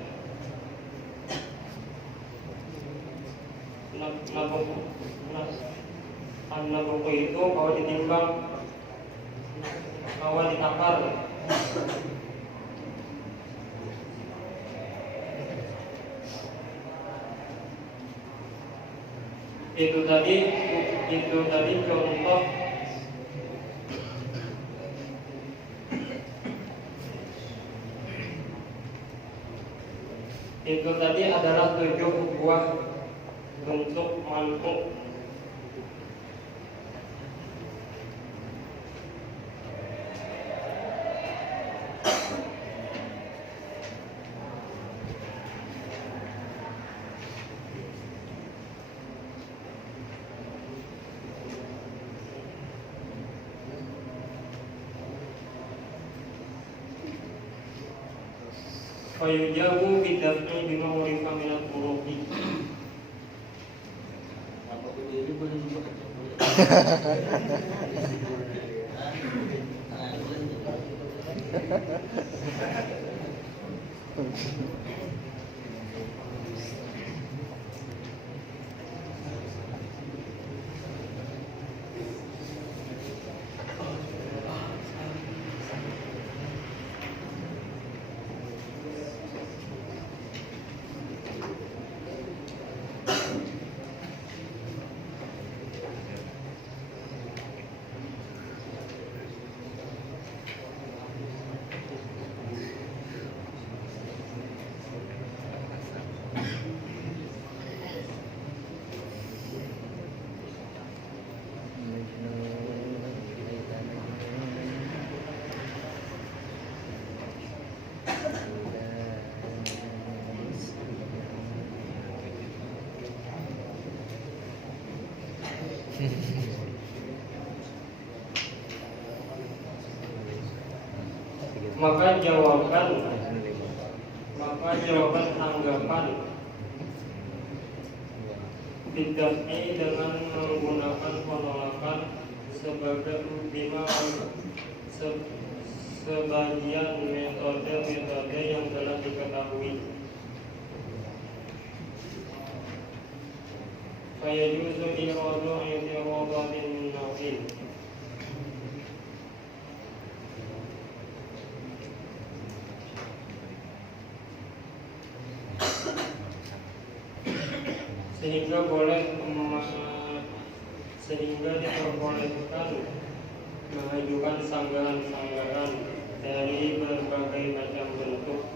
nabaku itu bahwa ditimbang, bahwa ditakar. Itu tadi contoh itu tadi adalah 7 buah bentuk mantuk. fayujabu bidaf'i bima urifa minal furuqi. Apa ini boleh juga? Boleh. Maka jawaban anggapan bidaf'i dengan menggunakan penolakan sebagai sebagian metode-metode yang telah diketahui. Fayajuzu iradu i'tiradatin min naw'in. Sehingga diperbolehkan mengajukan sanggahan-sanggahan dari berbagai macam bentuk.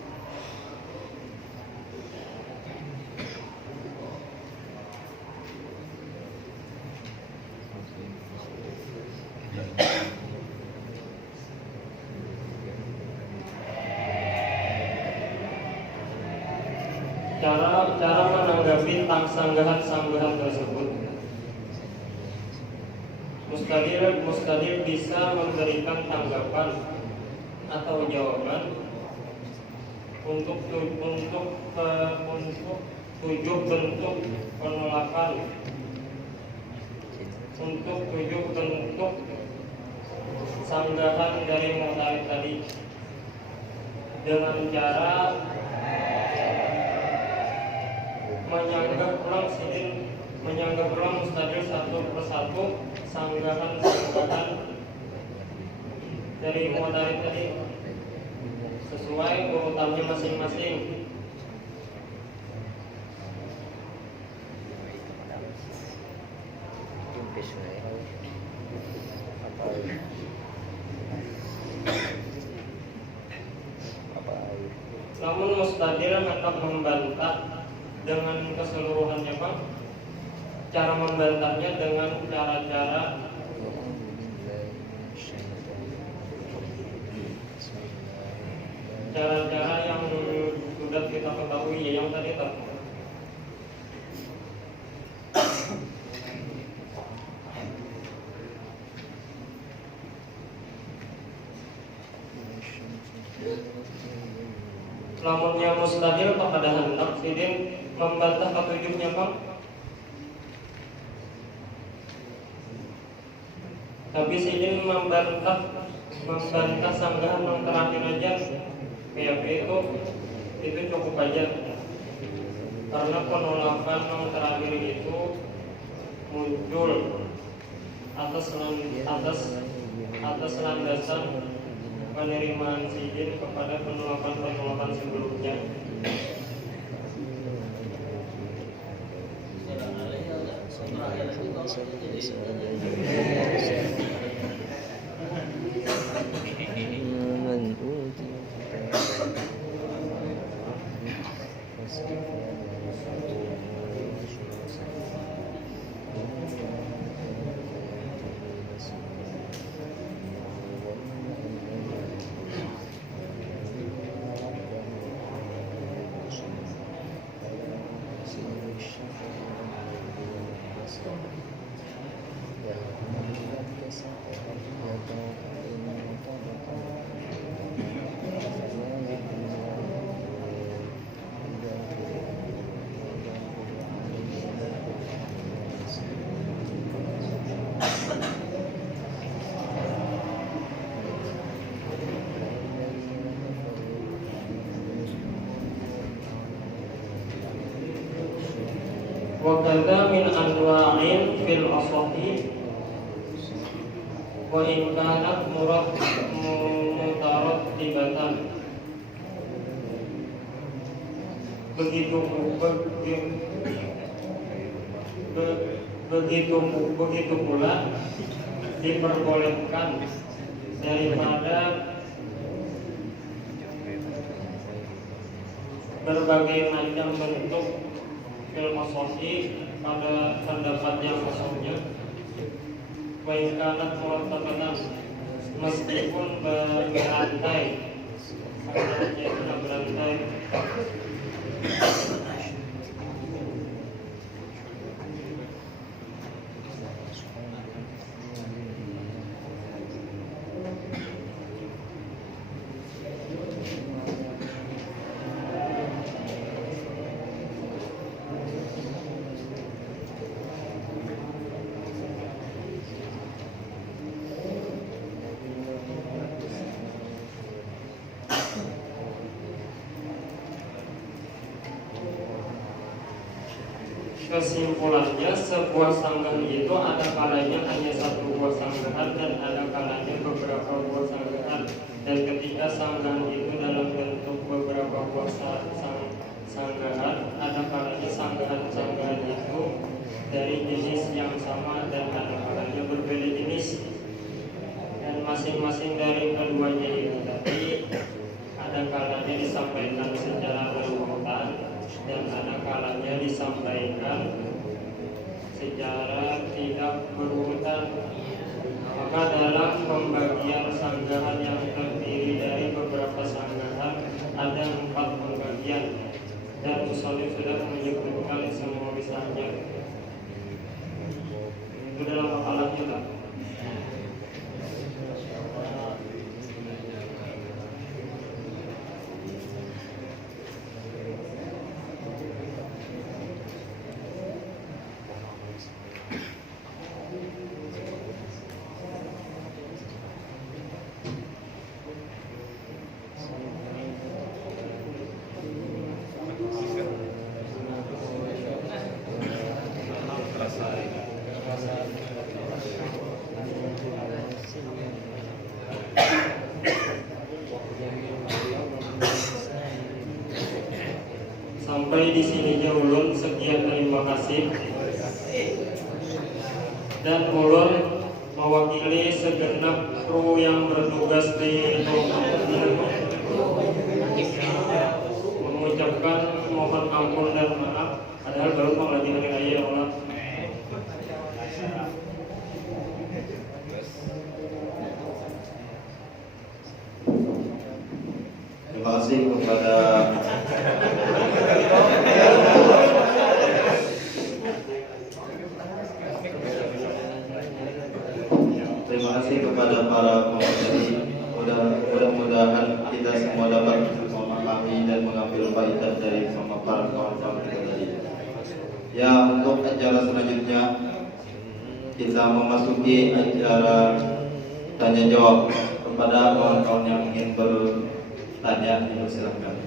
Cara menanggapi sanggahan-sanggahan tersebut. Mustadir bisa memberikan tanggapan atau jawaban untuk 7 bentuk penolakan, untuk 7 bentuk sanggahan dari mu'tarid tadi, dengan cara menyanggah ulang mustadir satu persatu sanggahan-sanggahan dari mu'tarid tadi sesuai urutannya masing-masing. Namun mustadir hendak membantah dengan keseluruhannya, Pak. Cara membantahnya dengan cara-cara yang sudah kita ketahui, yang tadi tak. Namunnya mustahil kepada hendak sidin membantah ketujuhnya, Pak. Tapi sidin membantah sanggahan yang terakhir aja, kayak itu cukup aja. Karena penolakan yang terakhir itu muncul atas landasan penerimaan sidin kepada penolakan sebelumnya. Wa kadza min anwa'in fil asahi wa in kanat mutarattibatan. Begitu pula diperbolehkan daripada berbagai macam bentuk fil masohi pada pendapat yang maksudnya wa in kanat mutarattibatan, meskipun berantai berantai. Kesimpulannya, sebuah sanggahan itu ada kalanya hanya satu buah sanggahan dan ada kalanya beberapa buah sanggahan. Dan ketika sanggahan itu dalam bentuk beberapa buah sanggahan, ada kalanya sanggahan-sanggahan itu dari jenis yang sama dan ada kalanya berbeda jenis. Dan masing-masing dari keduanya itu tadi ada kalanya disampaikan secara berurutan dan ada kalanya disampaikan secara tidak berurutan. Maka dalam pembagian sanggahan yang terdiri dari beberapa sanggahan ada 4 pembagian dan musannif sudah menyebutkan semua misalnya. Itu dalam makalah kita. Sampai di sininya ulun, sekian, terima kasih. Dan ulun mewakili segenap kru yang bertugas di mengucapkan mohon ampun dan maaf. Padahal baru mau lagi hari raya ya Allah. Terima kasih kepada para pemateri. Mudah-mudahan kita semua dapat memahami dan mengambil faedah dari pemaparan kawan-kawan kita tadi. Ya, untuk acara selanjutnya kita memasuki acara tanya jawab. Kepada kawan-kawan yang ingin bertanya, silakan.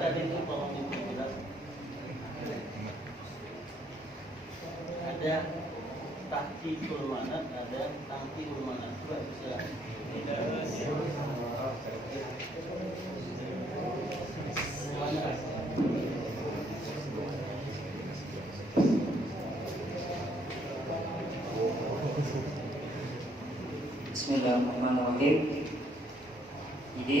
Tadi itu tolong dibilang ada tahqiqul manat, ada tamthilul manat. Coba bisa. Bismillahirrahmanirrahim. Jadi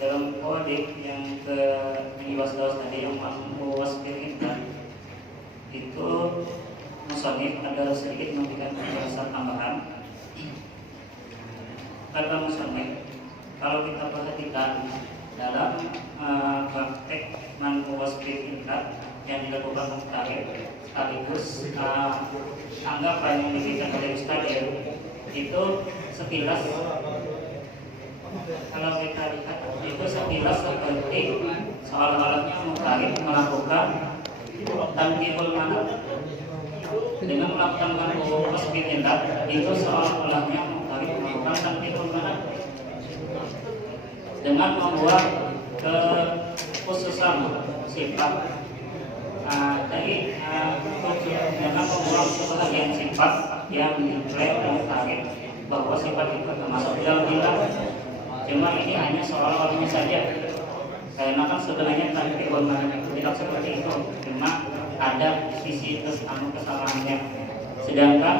dalam qawaid yang dibahas tadi yang mampu wasfir itu musannif ada sedikit memberikan penjelasan tambahan. Kata musannif, kalau kita perhatikan dalam praktek mampu wasfir yang dilakukan muqtarid sekaligus anggapan yang diberikan oleh Ustadz itu sekilas, kalau kita lihat itu sekilas seperti seolah-olahnya muqtarid melakukan tamthilul manat. Dengan melakukan mampu wasfir itu seolah-olahnya muqtarid melakukan tamthilul manat dengan membuat kekhususan sifat. Jadi dengan membuang sebagian sifat yang diklaim muqtarid bahwa sifat itu termasuk dalam ilah. Cuma ini hanya soal-soalnya saja. Karena kan sebenarnya tamthilul manat itu tidak seperti itu. Cuma ada sisi kesalahannya. Sedangkan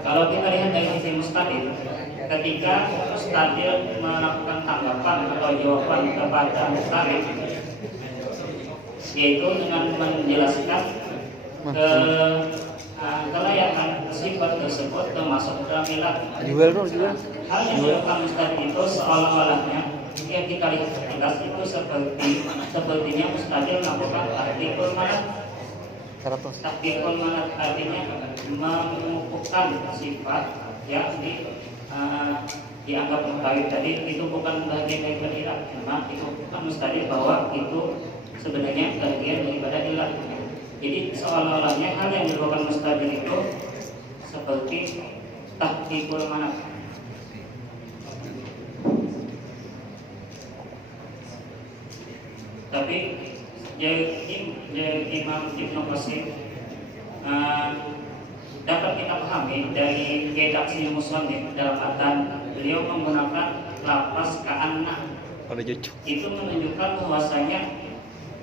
kalau kita lihat dari sisi mustadil, ketika mustadil melakukan tanggapan atau jawaban kepada muqtarid, yaitu dengan menjelaskan kelayakan sifat tersebut termasuk dalam ilah. Hal yang dilakukan mustadil itu seolah-olahnya yang kita lihat sekilas itu sepertinya mustadil melakukan tahqiqul manat. Tahqiqul manat artinya mengukuhkan sifat yang dianggap muqtarid tadi itu bukan bagian daripada ilah, cuma itu bukan mustadil bahwa itu sebenarnya bagian daripada ilah. Jadi seolah-olahnya hal yang dilakukan mustadil itu seperti tahqiqul manat. Tapi Imam Ibnu Qasir dapat kita pahami dari redaksi musannif dalam artian beliau menggunakan lafaz ka'anna. Itu menunjukkan bahwasanya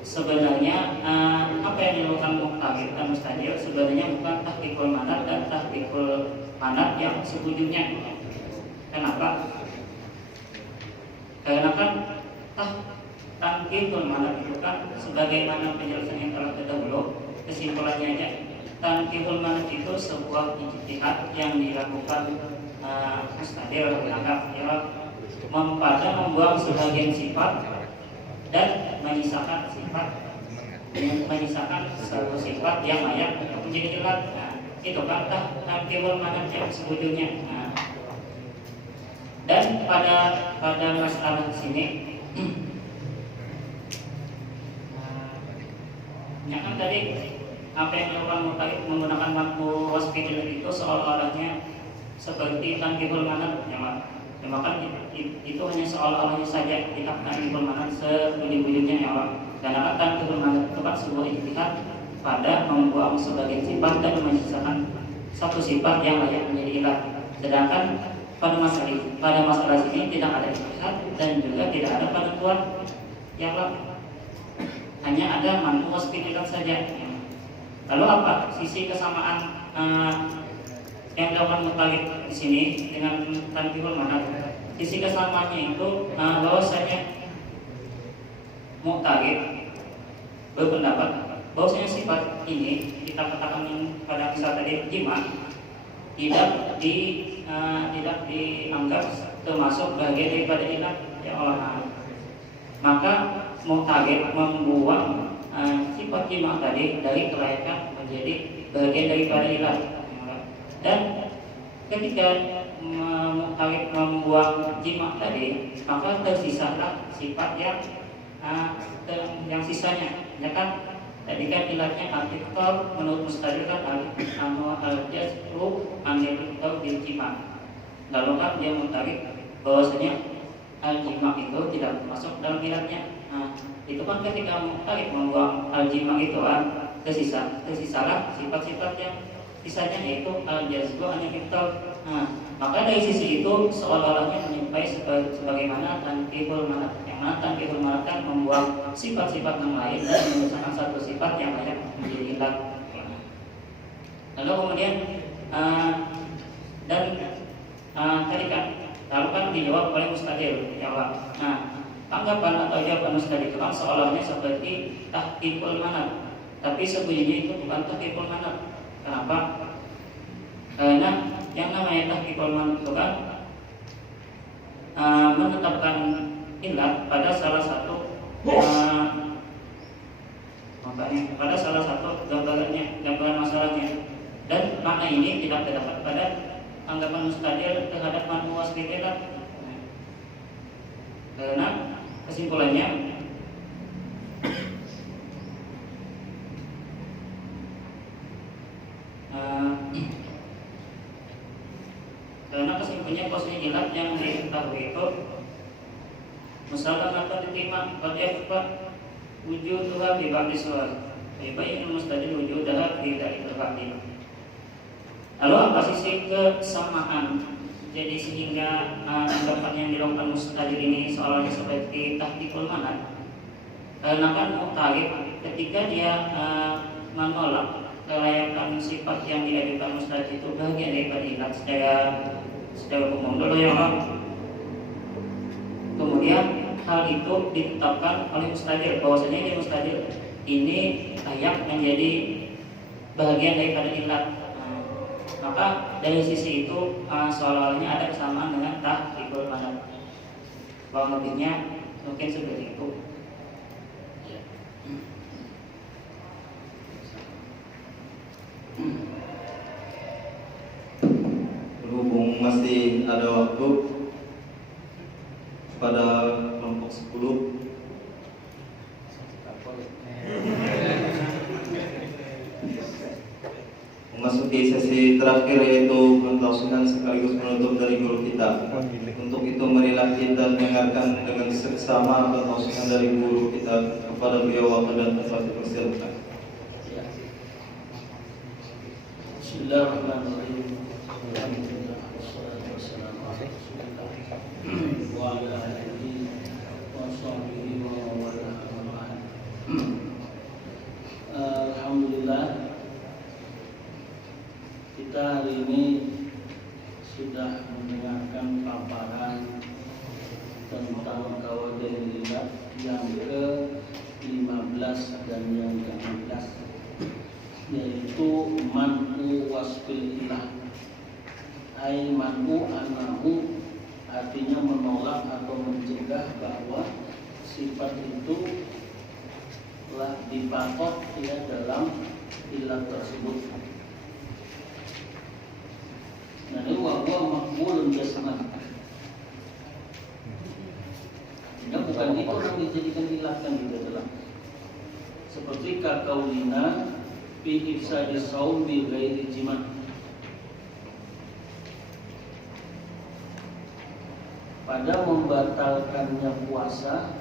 sebenarnya apa yang dilakukan muqtarid dan mustadil sebenarnya bukan tahqiqul manat dan tahqiqul manat yang sebujurnya. Kenapa? Karena kan tahqiqul manat itu kan sebagaimana penjelasan yang telah terdahulu, kesimpulannya aja, tahqiqul manat itu sebuah ijtihad yang dilakukan mustadil menganggap membuang sebagian sifat dan menyisakan satu sifat yang layak untuk menjadi ilah. Itu kan tahqiqul manat yang sebujurnya. Dan pada masalah sini ya kan tadi apa yang dilakukan muqtarid menggunakan mampu wasfir itu seolah-olahnya seperti tahqiqul manat, ya maka itu hanya seolah-olahnya saja, tidak tahqiqul manat sebujur-bujurnya, ya karena tahqiqul manat itu kan sebuah ijtihad pada membuang sebagian sifat dan menyisakan satu sifat yang layak menjadi ilah. Sedangkan pada masalah ini tidak ada ijtihad dan juga tidak ada penentuan yang hanya ada mampu wasfir saja. Lalu apa sisi kesamaan yang dilakukan muqtarid di sini dengan tahqiqul manat? Sisi kesamaannya itu bahwasanya muqtarid berpendapat bahwasanya sifat ini kita katakan pada misal tadi jima tidak dianggap termasuk bagian daripada ilah, ya Allah. Maka muqtarid membuang sifat jima tadi dari kelayakan menjadi bagian daripada ilah. Dan ketika muqtarid membuang jima tadi, maka tersisalah sifat yang sisanya, ya kan? Tadi kan ilahnya al-iqtar, menurut mustadil kan al-jazru al-iqtar bil jima. Lalu kan dia muqtarid bahwasanya al-jima itu tidak masuk dalam ilahnya. Itu kan ketika muqtarid membuang al-jima itu kan tersisalah sifat-sifat yang sisanya, yaitu al-jazbu an-iftal. Nah, maka dari sisi itu seolah-olahnya menyerupai sebagaimana tankihul manat, yang mana tankihul manat kan membuang sifat-sifat yang lain dan mengesahkan satu sifat yang banyak menjadi ilat. Lalu kemudian tadi kan lalu kan dijawab oleh mustahil jawab. Nah, tanggapan atau jawaban mustahil itu kan seolah-olahnya seperti tahqiqul manat, tapi sebetulnya itu bukan tahqiqul manat. Kenapa? Karena yang namanya tahqiqul manat itu kan menetapkan ilat pada salah satu pada salah satu gambaran masalahnya, dan makna ini tidak terdapat pada anggapan mustahil terhadap man'u wasfi ilat. Karena kesimpulannya posisi ilat yang diketahui itu misalkan akan diterima pada wujuduha bi ba'di suwar, baik mustahil wujudaha bi ba'di. Lalu apa sisi kesamaan? Jadi sehingga anggapan yang dilakukan mustahil ini seolah seperti tahqiqul manat. Karena kan muqtarib ketika dia menolak kelayakan sifat yang diajukan mustahil itu bagian daripada ilat secara umum dulu ya Pak. Kemudian hal itu ditetapkan oleh mustahil, bahwasanya ini mustahil ini layak menjadi bagian daripada ilat. Maka dari sisi itu seolah-olahnya ada kesamaan dengan tahqiqul manat. Bahwa lebihnya mungkin seperti itu. Berhubung masih ada waktu pada kelompok 10, memasuki sesi terakhir, yaitu pentausihan sekaligus penutup dari guru kita. Untuk itu marilah kita dengarkan dengan seksama pentausihan dari guru kita kepada beliau waktu dan tempat dipersilakan. Bismillahirrahmanirrahim. Alhamdulillah wassalatu wassalamu ala Rasulillah wa ala alihi wa sahbihi wa wala. Alhamdulillah, kita hari ini sudah mendengarkan paparan tentang kawaida ilat yang ke-15 dan yang ke-16, yaitu man'u wasfil ilah. Ai man'u anahu, artinya menolak atau mencegah bahwa sifat itu telah dipatok dalam ilat tersebut. Nah, ini wahwa makbulun jasman. Ya, bukan itu yang dijadikan ilat kan gitu adalah seperti kakaulina fi ifsadi saum bi ghairi jima'. Pada membatalkannya puasa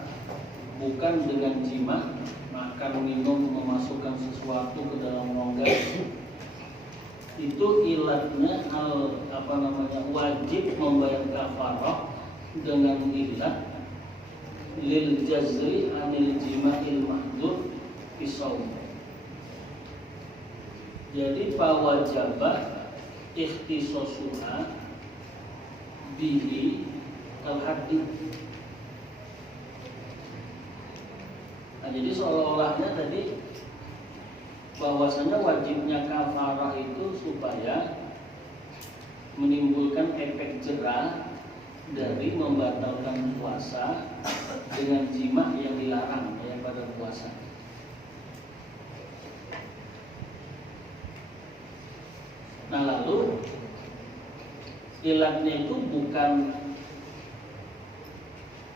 bukan dengan jima, makan minum memasukkan sesuatu ke dalam rongga, itu ilatnya wajib membayar kafarah dengan ilat lil jazri anil jima'il mahdur fi shaum. Jadi fawajabah ikhtisasuha bihi al-haddi. Nah, jadi seolah-olahnya tadi bahwasanya wajibnya kafarah itu supaya menimbulkan efek jerah dari membatalkan puasa dengan jima yang dilarang pada puasa. Nah, lalu ilatnya itu bukan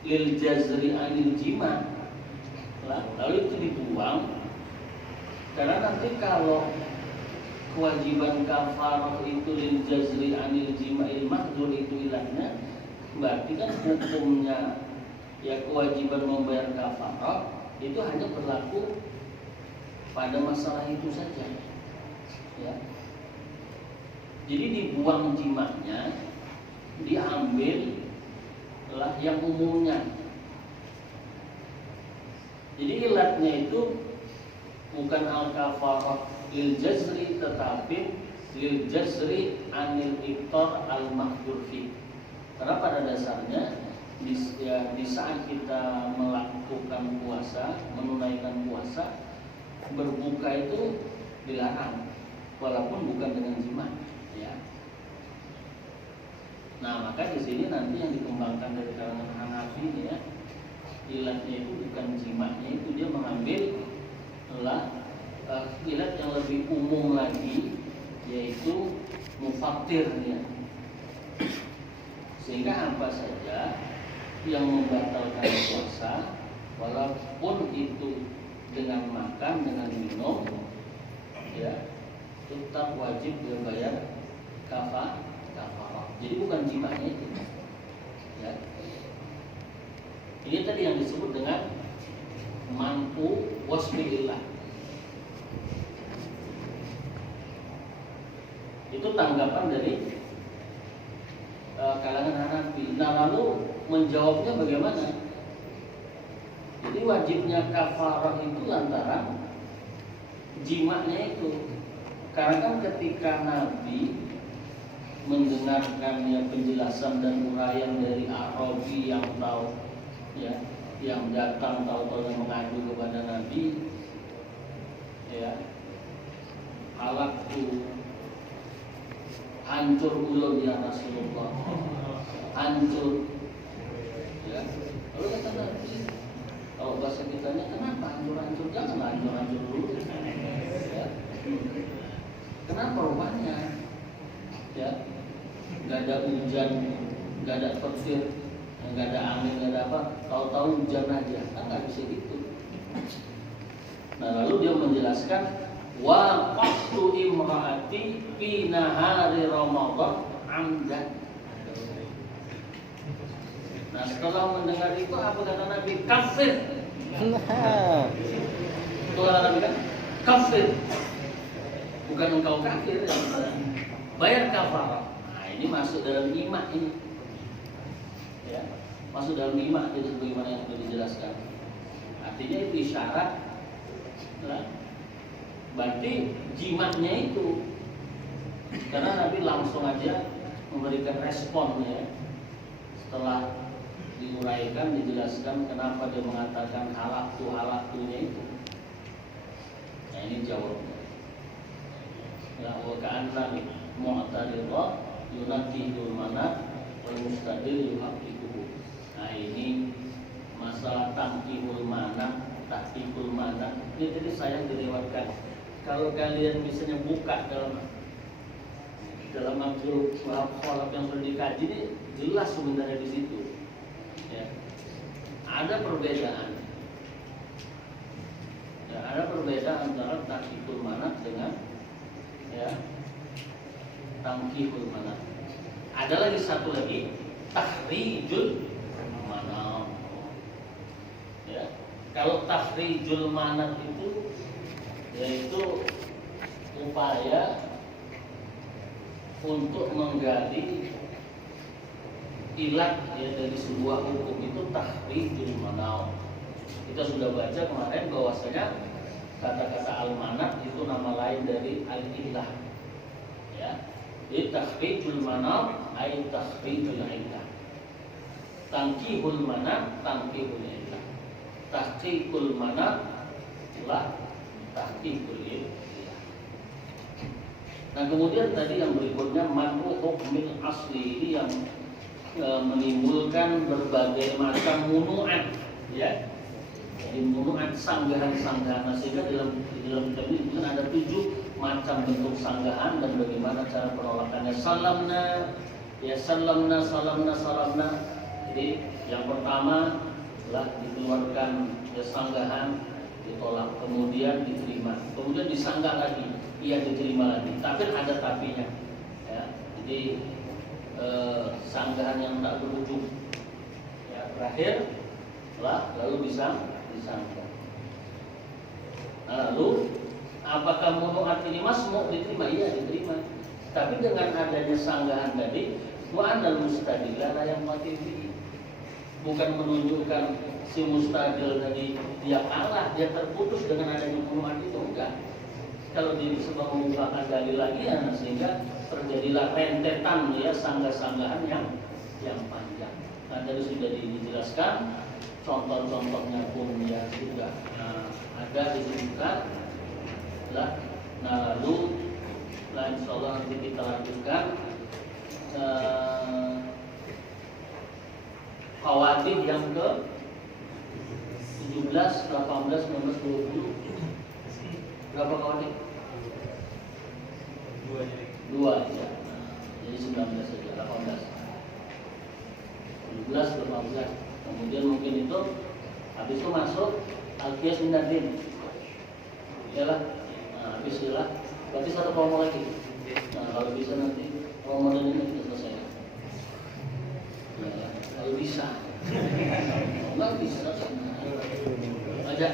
lil jazri anil jima, lalu itu dibuang karena nanti kalau kewajiban kafarah itu lil jazri anil jima'il mahdzur itu ilatnya, berarti kan hukumnya ya kewajiban membayar kafarah itu hanya berlaku pada masalah itu saja, ya. Jadi dibuang jimaknya, diambil lah yang umumnya. Jadi ilatnya itu bukan al-kafarah lil jazri, tetapi lil jazri anil iftar al mahdur fi. Karena pada dasarnya di saat kita melakukan puasa, menunaikan puasa, berbuka itu dilarang, walaupun bukan dengan jima, ya. Nah, maka di sini nanti yang dikembangkan dari kalangan Hanafi, ya, ilatnya itu bukan jimanya, itu dia mengambil ilat yang lebih umum lagi, yaitu mufattirnya. Sehingga apa saja yang membatalkan puasa, walaupun itu dengan makan, dengan minum, ya, tetap wajib berbayar kafarah. Jadi bukan jimanya itu, ya. Ini tadi yang disebut dengan man'u wasfillah. Itu tanggapan dari kalangan Hanafi. Nah, lalu menjawabnya bagaimana? Jadi wajibnya kafarah itu lantaran jimaknya itu. Karena kan ketika Nabi mendengarkan penjelasan dan uraian dari Arabi yang tahu, ya, yang datang tahu-tahu yang mengadu kepada Nabi, ya, halakku, hancur ulun ya Rasulullah, hancur, ya. Lalu kata Nabi, kalau bahasa kitanya, kenapa hancur-hancur? Jangan hancur-hancur dulu, ya. Kenapa rupanya, ya, nggak ada hujan, nggak ada petir, nggak ada angin, nggak ada apa, tahu-tahu hujan aja, kan nggak bisa gitu. Nah, lalu dia menjelaskan, wa qattu imraati fi nahari Ramadan amdan. Nah, setelah mendengar itu apa kata Nabi? Kafir. Itu kata Nabi kan? Kafir. Bukan engkau kafir, ya. Bayar kafarah. Nah, ini masuk dalam iman ini. Ya, masuk dalam iman itu sebagaimana yang sudah dijelaskan. Artinya itu isyarat, nah, berarti jimatnya itu, karena Nabi langsung aja memberikan responnya setelah diuraikan, dijelaskan kenapa dia mengatakan halaktunya itu. Nah, ini jawabnya. Ya, wa ka'anna mu'tadirah yunakihul manat wal mustadil yuhaqqiquhu. Nah, ini masalah tangkihul manat, tahqiqul manat. Ini tadi saya dilewatkan. Kalau kalian misalnya buka dalam Abdul Wahab yang sudah dikaji, ini jelas sebenarnya di situ. Ya. Ada perbedaan. Ya, ada perbedaan antara tahqiqul manat dengan, ya, tangkihul manat. Ada lagi satu lagi, tahrijul manat. Ya. Kalau tahrijul manat itu yaitu upaya untuk menggali ilat, ya, dari sebuah hukum, itu tahrijul manat. Kita sudah baca kemarin bahwasanya kata-kata al-manat itu nama lain dari al-illah, ya. Jadi tahrijul manat ay tahrijul illah. Tangkihul manat tangkihul illah. Tahqiqul manat lah tahqiqul illah. Nah, kemudian tadi yang berikutnya man'u hukmil asli, ini yang menimbulkan berbagai macam munu'at, ya. Jadi munu'at, sanggahan-sanggahan. Sehingga dalam kitab ini ada 7 macam bentuk sanggahan dan bagaimana cara penolakannya. Salamna, ya, salamna. Jadi yang pertama lah dikeluarkan, ya, sanggahan, ditolak, kemudian diterima, kemudian disanggah lagi, iya, diterima lagi, tapi ada tapinya, ya. Jadi sanggahan yang tak berujung, ya, terakhir lah, lalu disanggah. Nah, lalu Apakah munuat ini masmu diterima? Iya diterima. Tapi dengan adanya sanggahan tadi, wa anal mustadillah yang mati, bukan menunjukkan si mustadil tadi dia kalah, dia terputus dengan adanya munuat itu, enggak. Kalau dia disebut mengubahkan dalil lagi ya, sehingga terjadilah rentetan ya sanggah-sanggahan yang panjang. Nah, tadi sudah dijelaskan contoh-contohnya pun ya juga ada disebutkan. Nah lalu insya Allah nanti kita lanjutkan Qawaid yang ke 17, 18, 19, 20. Berapa Qawaid? Dua ya. Jadi 19 saja, 18 17, 18. Kemudian mungkin itu habis itu masuk Al-Qiyas min ad-din. Iyalah. Nah, habis iyalah. Berarti satu kelompok lagi. Nah, kalau bisa nanti Ramadan ini kita selesai. Ya, kalau bisa. Enggak bisa. Ajak